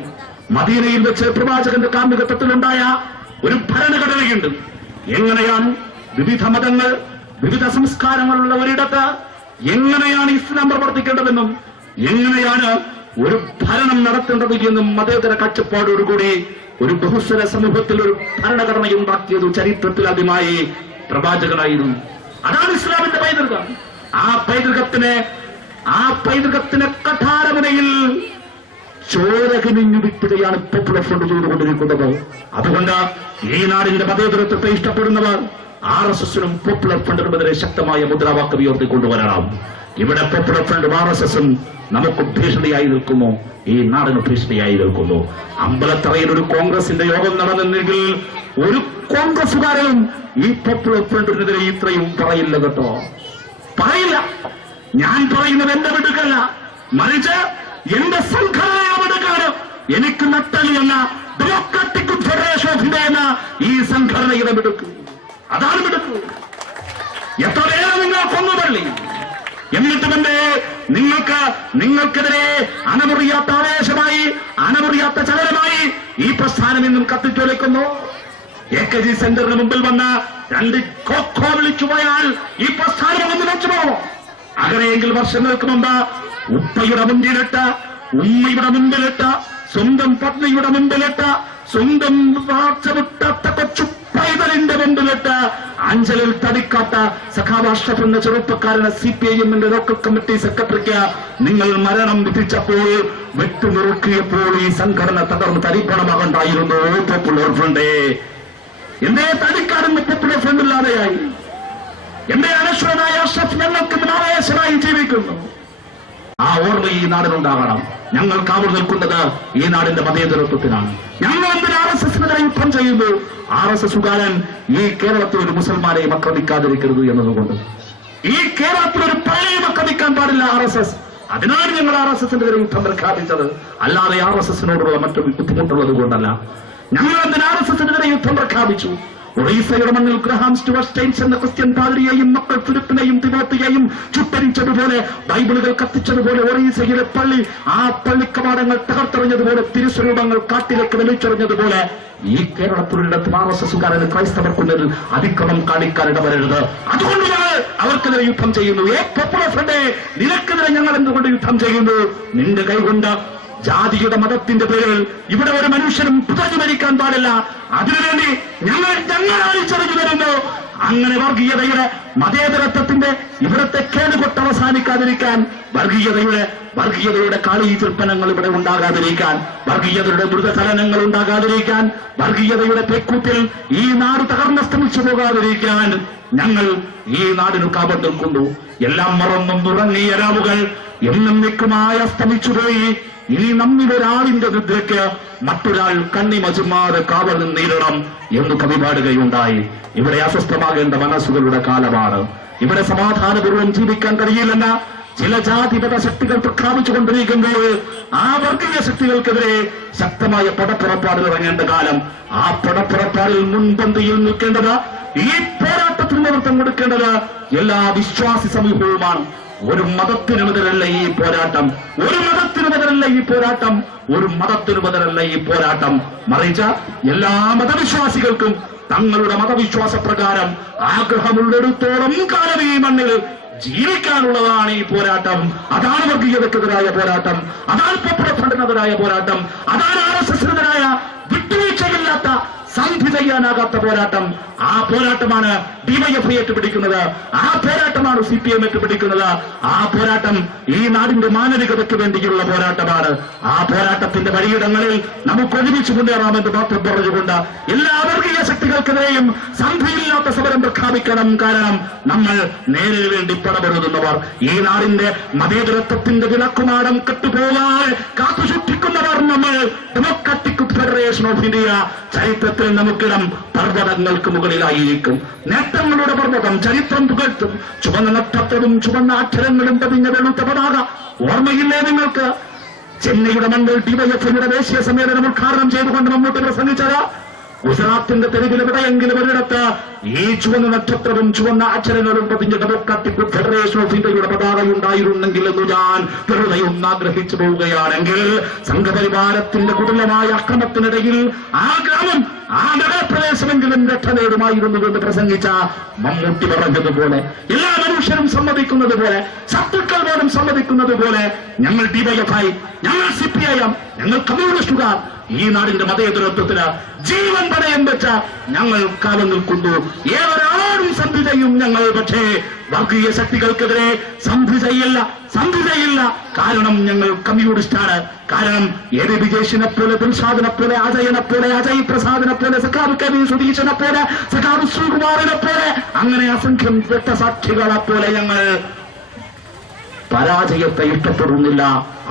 മദീനയിൽ വെച്ച് പ്രവാചകന്റെ കാർമ്മികത്വത്തിലുണ്ടായ ഒരു ഭരണഘടനയുണ്ട്. എങ്ങനെയാണ് വിവിധ മതങ്ങൾ, വിവിധ സംസ്കാരങ്ങളുള്ള ഒരിടത്ത് എങ്ങനെയാണ് ഇസ്ലാം പ്രവർത്തിക്കേണ്ടതെന്നും എങ്ങനെയാണ് ഒരു ഭരണം നടത്തേണ്ടത് എന്നും മതേതര കാഴ്ചപ്പാടോടുകൂടി ഒരു ബഹുസ്വര സമൂഹത്തിൽ ഒരു ഭരണഘടനയുണ്ടാക്കിയത് ചരിത്രത്തിൽ ആദ്യമായി പ്രവാചകനായിരുന്നു. അതാണ് ഇസ്ലാമിന്റെ പൈതൃകം. ആ പൈതൃകത്തിന് കഠാരമുനയിൽ ചോരകിനിഞ്ഞു വിട്ടുകയാണ് പോപ്പുലർ ഫ്രണ്ട് ചെയ്തുകൊണ്ടിരിക്കുന്നത്. അതുകൊണ്ട് ഈ നാടിന്റെ മതേതരത്വത്തെ ഇഷ്ടപ്പെടുന്നവർ RSSനും പോപ്പുലർ ഫ്രണ്ടിനുമെതിരെ ശക്തമായ മുദ്രാവാക്യം ഉയർത്തിക്കൊണ്ടുവരണം. ഇവിടെ പോപ്പുലർ ഫ്രണ്ടും RSSും നമുക്ക് ഭീഷണിയായി നിൽക്കുന്നു, ഈ നാടിന് ഭീഷണിയായി നിൽക്കുന്നു. അമ്പലത്തറയിൽ ഒരു കോൺഗ്രസിന്റെ യോഗം നടന്നെങ്കിൽ ഒരു കോൺഗ്രസുകാരനും ഈ പോപ്പുലർ ഫ്രണ്ടിനെതിരെ ഇത്രയും പറയില്ല കേട്ടോ, പറയില്ല. ഞാൻ പറയുന്നത് എന്റെ മിടുക്കല്ല, മറിച്ച് എന്റെ സംഘടനയുടെ മിടുക്കാണ്. എനിക്ക് നട്ടലിയല്ല, ഡെമോക്രാറ്റിക് ഫെഡറേഷൻ ഓഫ് ഇന്ത്യ എന്ന ഈ സംഘടനയുടെ മിടുക്ക്. അതാണ് മിടുക്ക്. എത്രയേറെ നിങ്ങൾ കൊന്നുതള്ളി, എന്നിട്ടുമെന്റെ നിങ്ങൾക്കെതിരെ അനമുറിയാത്ത ആവേശമായി, അനമുറിയാത്ത ചലനമായി ഈ പ്രസ്ഥാനം ഇന്നും കത്തിച്ചൊലിക്കുന്നു. AKG സെന്ററിന് മുമ്പിൽ വന്ന് 2 കോക്കോ വിളിച്ചു പോയാൽ ഈ പ്രസ്ഥാനം ഒന്ന് വെച്ചു പോകുമോ? അങ്ങനെയെങ്കിൽ വർഷങ്ങൾക്ക് മുമ്പ് ഉപ്പയുടെ മുമ്പിലിട്ട്, ഉമ്മയുടെ മുമ്പിലിട്ട്, സ്വന്തം പത്നിയുടെ മുമ്പിലിട്ട്, സ്വന്തം വാർച്ചവിട്ട കൊച്ചു പൈതലിന്റെ മുമ്പിലിട്ട് അഞ്ചലിൽ തടിക്കാത്ത സഖാവ് അഷ്റഫ് എന്ന ചെറുപ്പക്കാരനെ CPIMന്റെ ലോക്കൽ കമ്മിറ്റി സെക്രട്ടറിക്ക് നിങ്ങൾ മരണം വിധിച്ചപ്പോൾ, വെട്ടുമുറുക്കിയപ്പോൾ ഈ സംഘടന തകർന്ന് തരിപ്പണമാകണ്ടായിരുന്നു പോപ്പുലർ ഫ്രണ്ടേ. എന്തേ തടിക്കാരെന്ന് പോപ്പുലർ ഫ്രണ്ട് ഇല്ലാതെയായി? എന്റെ അനശ്വരനായ അഷ്റഫ് ഞങ്ങൾക്ക് ആവേശമായി ജീവിക്കുന്നു. ആ ഓർമ്മ ഈ നാടിനുണ്ടാകണം. ഞങ്ങൾ കാവൽ നിൽക്കുന്നത് ഈ നാടിന്റെ മതേതരത്വത്തിനാണ്. ഞങ്ങൾ എന്തിന് RSSനെതിരെ യുദ്ധം ചെയ്യുന്നു? RSSകാരൻ ഈ കേരളത്തിൽ ഒരു മുസൽമാനെയും ആക്രമിക്കാതിരിക്കരുത് എന്നതുകൊണ്ട്. ഈ കേരളത്തിൽ ഒരു പള്ളിയും ആക്രമിക്കാൻ പാടില്ല RSS. അതിനാണ് ഞങ്ങൾ RSSനെതിരെ യുദ്ധം പ്രഖ്യാപിച്ചത്. അല്ലാതെ RSSനോടുള്ള മറ്റു ബുദ്ധിമുട്ടുള്ളത് കൊണ്ടല്ല. ഞങ്ങൾ എന്തിന് RSSനെതിരെ യുദ്ധം പ്രഖ്യാപിച്ചു? ഒറീസയുടെ മണ്ണിൽ ഗ്രഹാം സ്റ്റുവർട്ട് സ്റ്റെയിൻസ് എന്ന ക്രിസ്ത്യൻ പാതിരിയെയും മക്കൾ ഫിലിപ്പിനെയും തിമോത്തിയെയും ചുട്ടരിച്ചതുപോലെ, ബൈബിളുകൾ കത്തിച്ചതുപോലെ ഒറീസയിലെ പള്ളി, ആ പള്ളിക്കവാടങ്ങൾ തകർത്തെറിഞ്ഞതുപോലെ, തിരുസ്വരൂപങ്ങൾ കാട്ടിലേക്ക് വലിച്ചെറിഞ്ഞതുപോലെ ഈ കേരളത്തിലുള്ളിടത്തും RSSകാരന് ക്രൈസ്തവർക്കുള്ളിൽ അതിക്രമം കാണിക്കാൻ ഇടവരരുത്. അതുകൊണ്ട് ഞങ്ങൾ അവർക്കെതിരെ യുദ്ധം ചെയ്യുന്നു. പോപ്പുലർ ഫ്രണ്ടേ, നിനക്കെതിരെ ഞങ്ങൾ എന്തുകൊണ്ട് യുദ്ധം ചെയ്യുന്നു? നിന്റെ കൈകൊണ്ട് ജാതിയുടെ മതത്തിന്റെ പേരിൽ ഇവിടെ ഒരു മനുഷ്യനും പുതഞ്ഞു മരിക്കാൻ പാടില്ല. അതിനുവേണ്ടി ഞങ്ങൾ അഴിച്ചറിഞ്ഞു വരുന്നു. അങ്ങനെ വർഗീയതയുടെ മതേതരത്വത്തിന്റെ ഇവിടത്തെ കേടുകൊട്ട് അവസാനിക്കാതിരിക്കാൻ, വർഗീയതയുടെ കാളീചിൽപ്പനങ്ങൾ ഇവിടെ ഉണ്ടാകാതിരിക്കാൻ, വർഗീയതയുടെ മൃതചലനങ്ങൾ ഉണ്ടാകാതിരിക്കാൻ, വർഗീയതയുടെ പേക്കൂത്തിൽ ഈ നാട് തകർന്നസ്തമിച്ചു പോകാതിരിക്കാൻ ഞങ്ങൾ ഈ നാടിനു കാവൽ നിൽക്കുന്നു. എല്ലാം മറന്നും ഉറങ്ങിയ രാവുകൾ എന്നേക്കുമായി അസ്തമിച്ചുപോയി. ഇനി നമ്മിലൊരാളിന്റെ നിദ്രയ്ക്ക് മറ്റൊരാൾ കണ്ണിമചുമാതെ കാവൽ നേരിടണം എന്ന് കവി പാടുകയുണ്ടായി. ഇവിടെ അസ്വസ്ഥമാകേണ്ട മനസ്സുകളുടെ കാലമാണ്. ഇവിടെ സമാധാനപൂർവ്വം ജീവിക്കാൻ കഴിയില്ലെന്ന ചില ജാതിമത ശക്തികൾ പ്രഖ്യാപിച്ചുകൊണ്ടിരിക്കുമ്പോൾ ആ വർഗീയ ശക്തികൾക്കെതിരെ ശക്തമായ പടപ്പുറപ്പാടിൽ ഇറങ്ങേണ്ട കാലം. ആ പടപ്പുറപ്പാടിൽ മുൻപന്തിയിൽ നിൽക്കേണ്ടത്, ഈ പോരാട്ടത്തിന് നേതൃത്വം കൊടുക്കേണ്ടത് എല്ലാ വിശ്വാസി സമൂഹവുമാണ്. ഒരു മതത്തിനുമെതിരല്ല ഈ പോരാട്ടം, ഒരു മതത്തിനുമെതിരല്ല ഈ പോരാട്ടം, ഒരു മതത്തിനുമെതിരല്ല ഈ പോരാട്ടം. മറിച്ച് എല്ലാ മതവിശ്വാസികൾക്കും തങ്ങളുടെ മതവിശ്വാസ പ്രകാരം ആഗ്രഹമുള്ളിടത്തോളം കാലം ഈ മണ്ണിൽ ജീവിക്കാനുള്ളതാണ് ഈ പോരാട്ടം. അതാണ് വർഗീയതക്കെതിരായ പോരാട്ടം, അതാണ് പോപ്പുലർ ഫ്രണ്ടിനെതിരായ പോരാട്ടം, അതാണ് RSSനെതിരായ വിട്ടുവീഴ്ചയില്ലാത്ത, സന്ധി ചെയ്യാനാകാത്ത പോരാട്ടം. ആ പോരാട്ടമാണ് DYFI ഏറ്റുപിടിക്കുന്നത്. ആ പോരാട്ടമാണ് CPM ഏറ്റുപിടിക്കുന്നത്. ആ പോരാട്ടം ഈ നാടിന്റെ മാനവികതയ്ക്ക് വേണ്ടിയുള്ള പോരാട്ടമാണ്. ആ പോരാട്ടത്തിന്റെ വഴിയിടങ്ങളിൽ നമുക്ക് ഒരുമിച്ച് മുന്നേറാമെന്ന് മാത്രം പറഞ്ഞുകൊണ്ട് എല്ലാ വർഗീയ ശക്തികൾക്കെതിരെയും സന്ധിയില്ലാത്ത സമരം പ്രഖ്യാപിക്കണം. കാരണം നമ്മൾ നേരിന് വേണ്ടി പടപെടുന്നവർ, ഈ നാടിന്റെ മതേതരത്വത്തിന്റെ വിലക്കുമാടം കെട്ടുപോകാൻ കാത്തുസൂക്ഷിക്കുന്നവർ നമ്മൾ. ഡെമോക്രാറ്റിക് ഫെഡറേഷൻ ഓഫ് ഇന്ത്യ ചരിത്രത്തിൽ നമുക്കിടം പർവ്വതങ്ങൾക്ക് മുകളിലായിരിക്കും. നേട്ടങ്ങളുടെ പർവ്വതം ചരിത്രം പുകഴ്ത്തും. ചുവന്ന നക്ഷത്രവും ചുവന്ന അക്ഷരങ്ങളും പതിഞ്ഞ വെളുത്ത പതാക ഓർമ്മയില്ലേ നിങ്ങൾക്ക്? ചെന്നൈയുടെ മണ്ണിൽ DYFIയുടെ ദേശീയ സമ്മേളനം ഉദ്ഘാടനം ചെയ്തുകൊണ്ട് മമ്മൂട്ടി പ്രസംഗിച്ചത് ഗുജറാത്തിന്റെ തെരുവിൽ എവിടെയെങ്കിലും ഒരിടത്ത് ഈ ചുവന്ന നക്ഷത്രവും ചുവന്ന അക്ഷരങ്ങളും പതിഞ്ഞ ഡെമോക്രാറ്റിക് ഫെഡറേഷൻ ഓഫ് ഇന്ത്യയുടെ പതാക ഉണ്ടായിരുന്നെങ്കിൽ എന്ന് ഞാൻ വെറുതെ ഒന്നാഗ്രഹിച്ചു പോവുകയാണെങ്കിൽ, സംഘപരിവാരത്തിന്റെ കുടിലമായ അക്രമത്തിനിടയിൽ ആ ഗ്രാമം, ആ നഗരപ്രദേശമെങ്കിലും രക്ഷ നേടുമായിരുന്നുവെന്ന് പ്രസംഗിച്ച മമ്മൂട്ടി പറഞ്ഞതുപോലെ, എല്ലാ മനുഷ്യരും സമ്മതിക്കുന്നത് പോലെ, ശത്രുക്കൾ പോലും സമ്മതിക്കുന്നത് പോലെ, ഞങ്ങൾ DYFI, ഞങ്ങൾ CPIM, ഞങ്ങൾ കമ്മ്യൂണിസ്റ്റുകാർ ഈ നാടിന്റെ മതേതരത്വത്തിന് ജീവൻ പണയം വെച്ച ഞങ്ങൾ കാലം നിൽക്കുന്നു. ഏതൊരാളും സന്ധി ചെയ്യും ഞങ്ങൾ. പക്ഷേ വർഗീയ ശക്തികൾക്കെതിരെ സന്ധി ചെയ്യില്ല. കാരണം ഞങ്ങൾ കമ്മ്യൂണിസ്റ്റാണ്. കാരണം ABB ജയ്ഷിനെ പോലെ, ദിൽഷാദിനെ പോലെ, അജയനെ പോലെ, അജയ് പ്രസാദിനെ പോലെ, സഖാവ് കവി സുധീഷിനെ പോലെ, സഖാവ് ശ്രീകുമാറിനെ പോലെ, അങ്ങനെ അസംഖ്യം രക്തസാക്ഷികളെ പോലെ ഞങ്ങൾ പരാജയത്തെ ഇഷ്ടപ്പെടുന്നില്ല.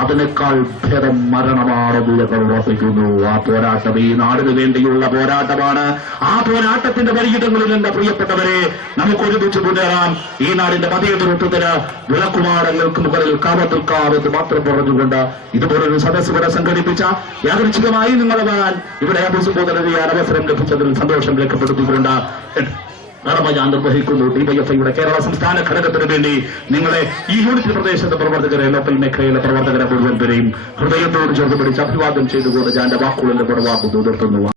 അതിനേക്കാൾ ഭേദം മരണമാണെന്ന് ഞങ്ങൾ ഉറപ്പിക്കുന്നു. ആ പോരാട്ടം ഈ നാടിനു വേണ്ടിയുള്ള പോരാട്ടമാണ്. ആ പോരാട്ടത്തിന്റെ വഴിയിടങ്ങളിൽ എന്റെ പ്രിയപ്പെട്ടവരെ നമുക്ക് ഒരുമിച്ച് മുന്നേറാം. ഈ നാടിന്റെ മതേതരത്വത്തിന് വിളക്കുമാടങ്ങൾക്ക് മുകളിൽ കാവത്തുൽക്കാവെന്ന് മാത്രം പറഞ്ഞുകൊണ്ട് ഇതുപോലൊരു സദസ്സ് ഇവിടെ സംഘടിപ്പിച്ച യാദൃച്ഛികമായി നിങ്ങളെ വരാൻ ഇവിടെ അഭിസംബോധന ചെയ്യാൻ അവസരം ലഭിച്ചതിൽ സന്തോഷം രേഖപ്പെടുത്തിക്കൊണ്ട് കടമ ഞാൻ നിർവഹിക്കുന്നു. DYFIയുടെ കേരള സംസ്ഥാന ഘടകത്തിന് വേണ്ടി നിങ്ങളെ ഈ യൂണിറ്റ് പ്രദേശത്തെ പ്രവർത്തകരെ, ലോക്കൽ മേഖലയിലെ പ്രവർത്തകരെ മുഴുവൻ പേരെയും ഹൃദയത്തോട് ചേർത്ത് പിടിച്ച് അഭിവാദ്യം ചെയ്തുകൊണ്ട് ഞാൻ എന്റെ വാക്കുകളിൽ നിർത്തുന്നു.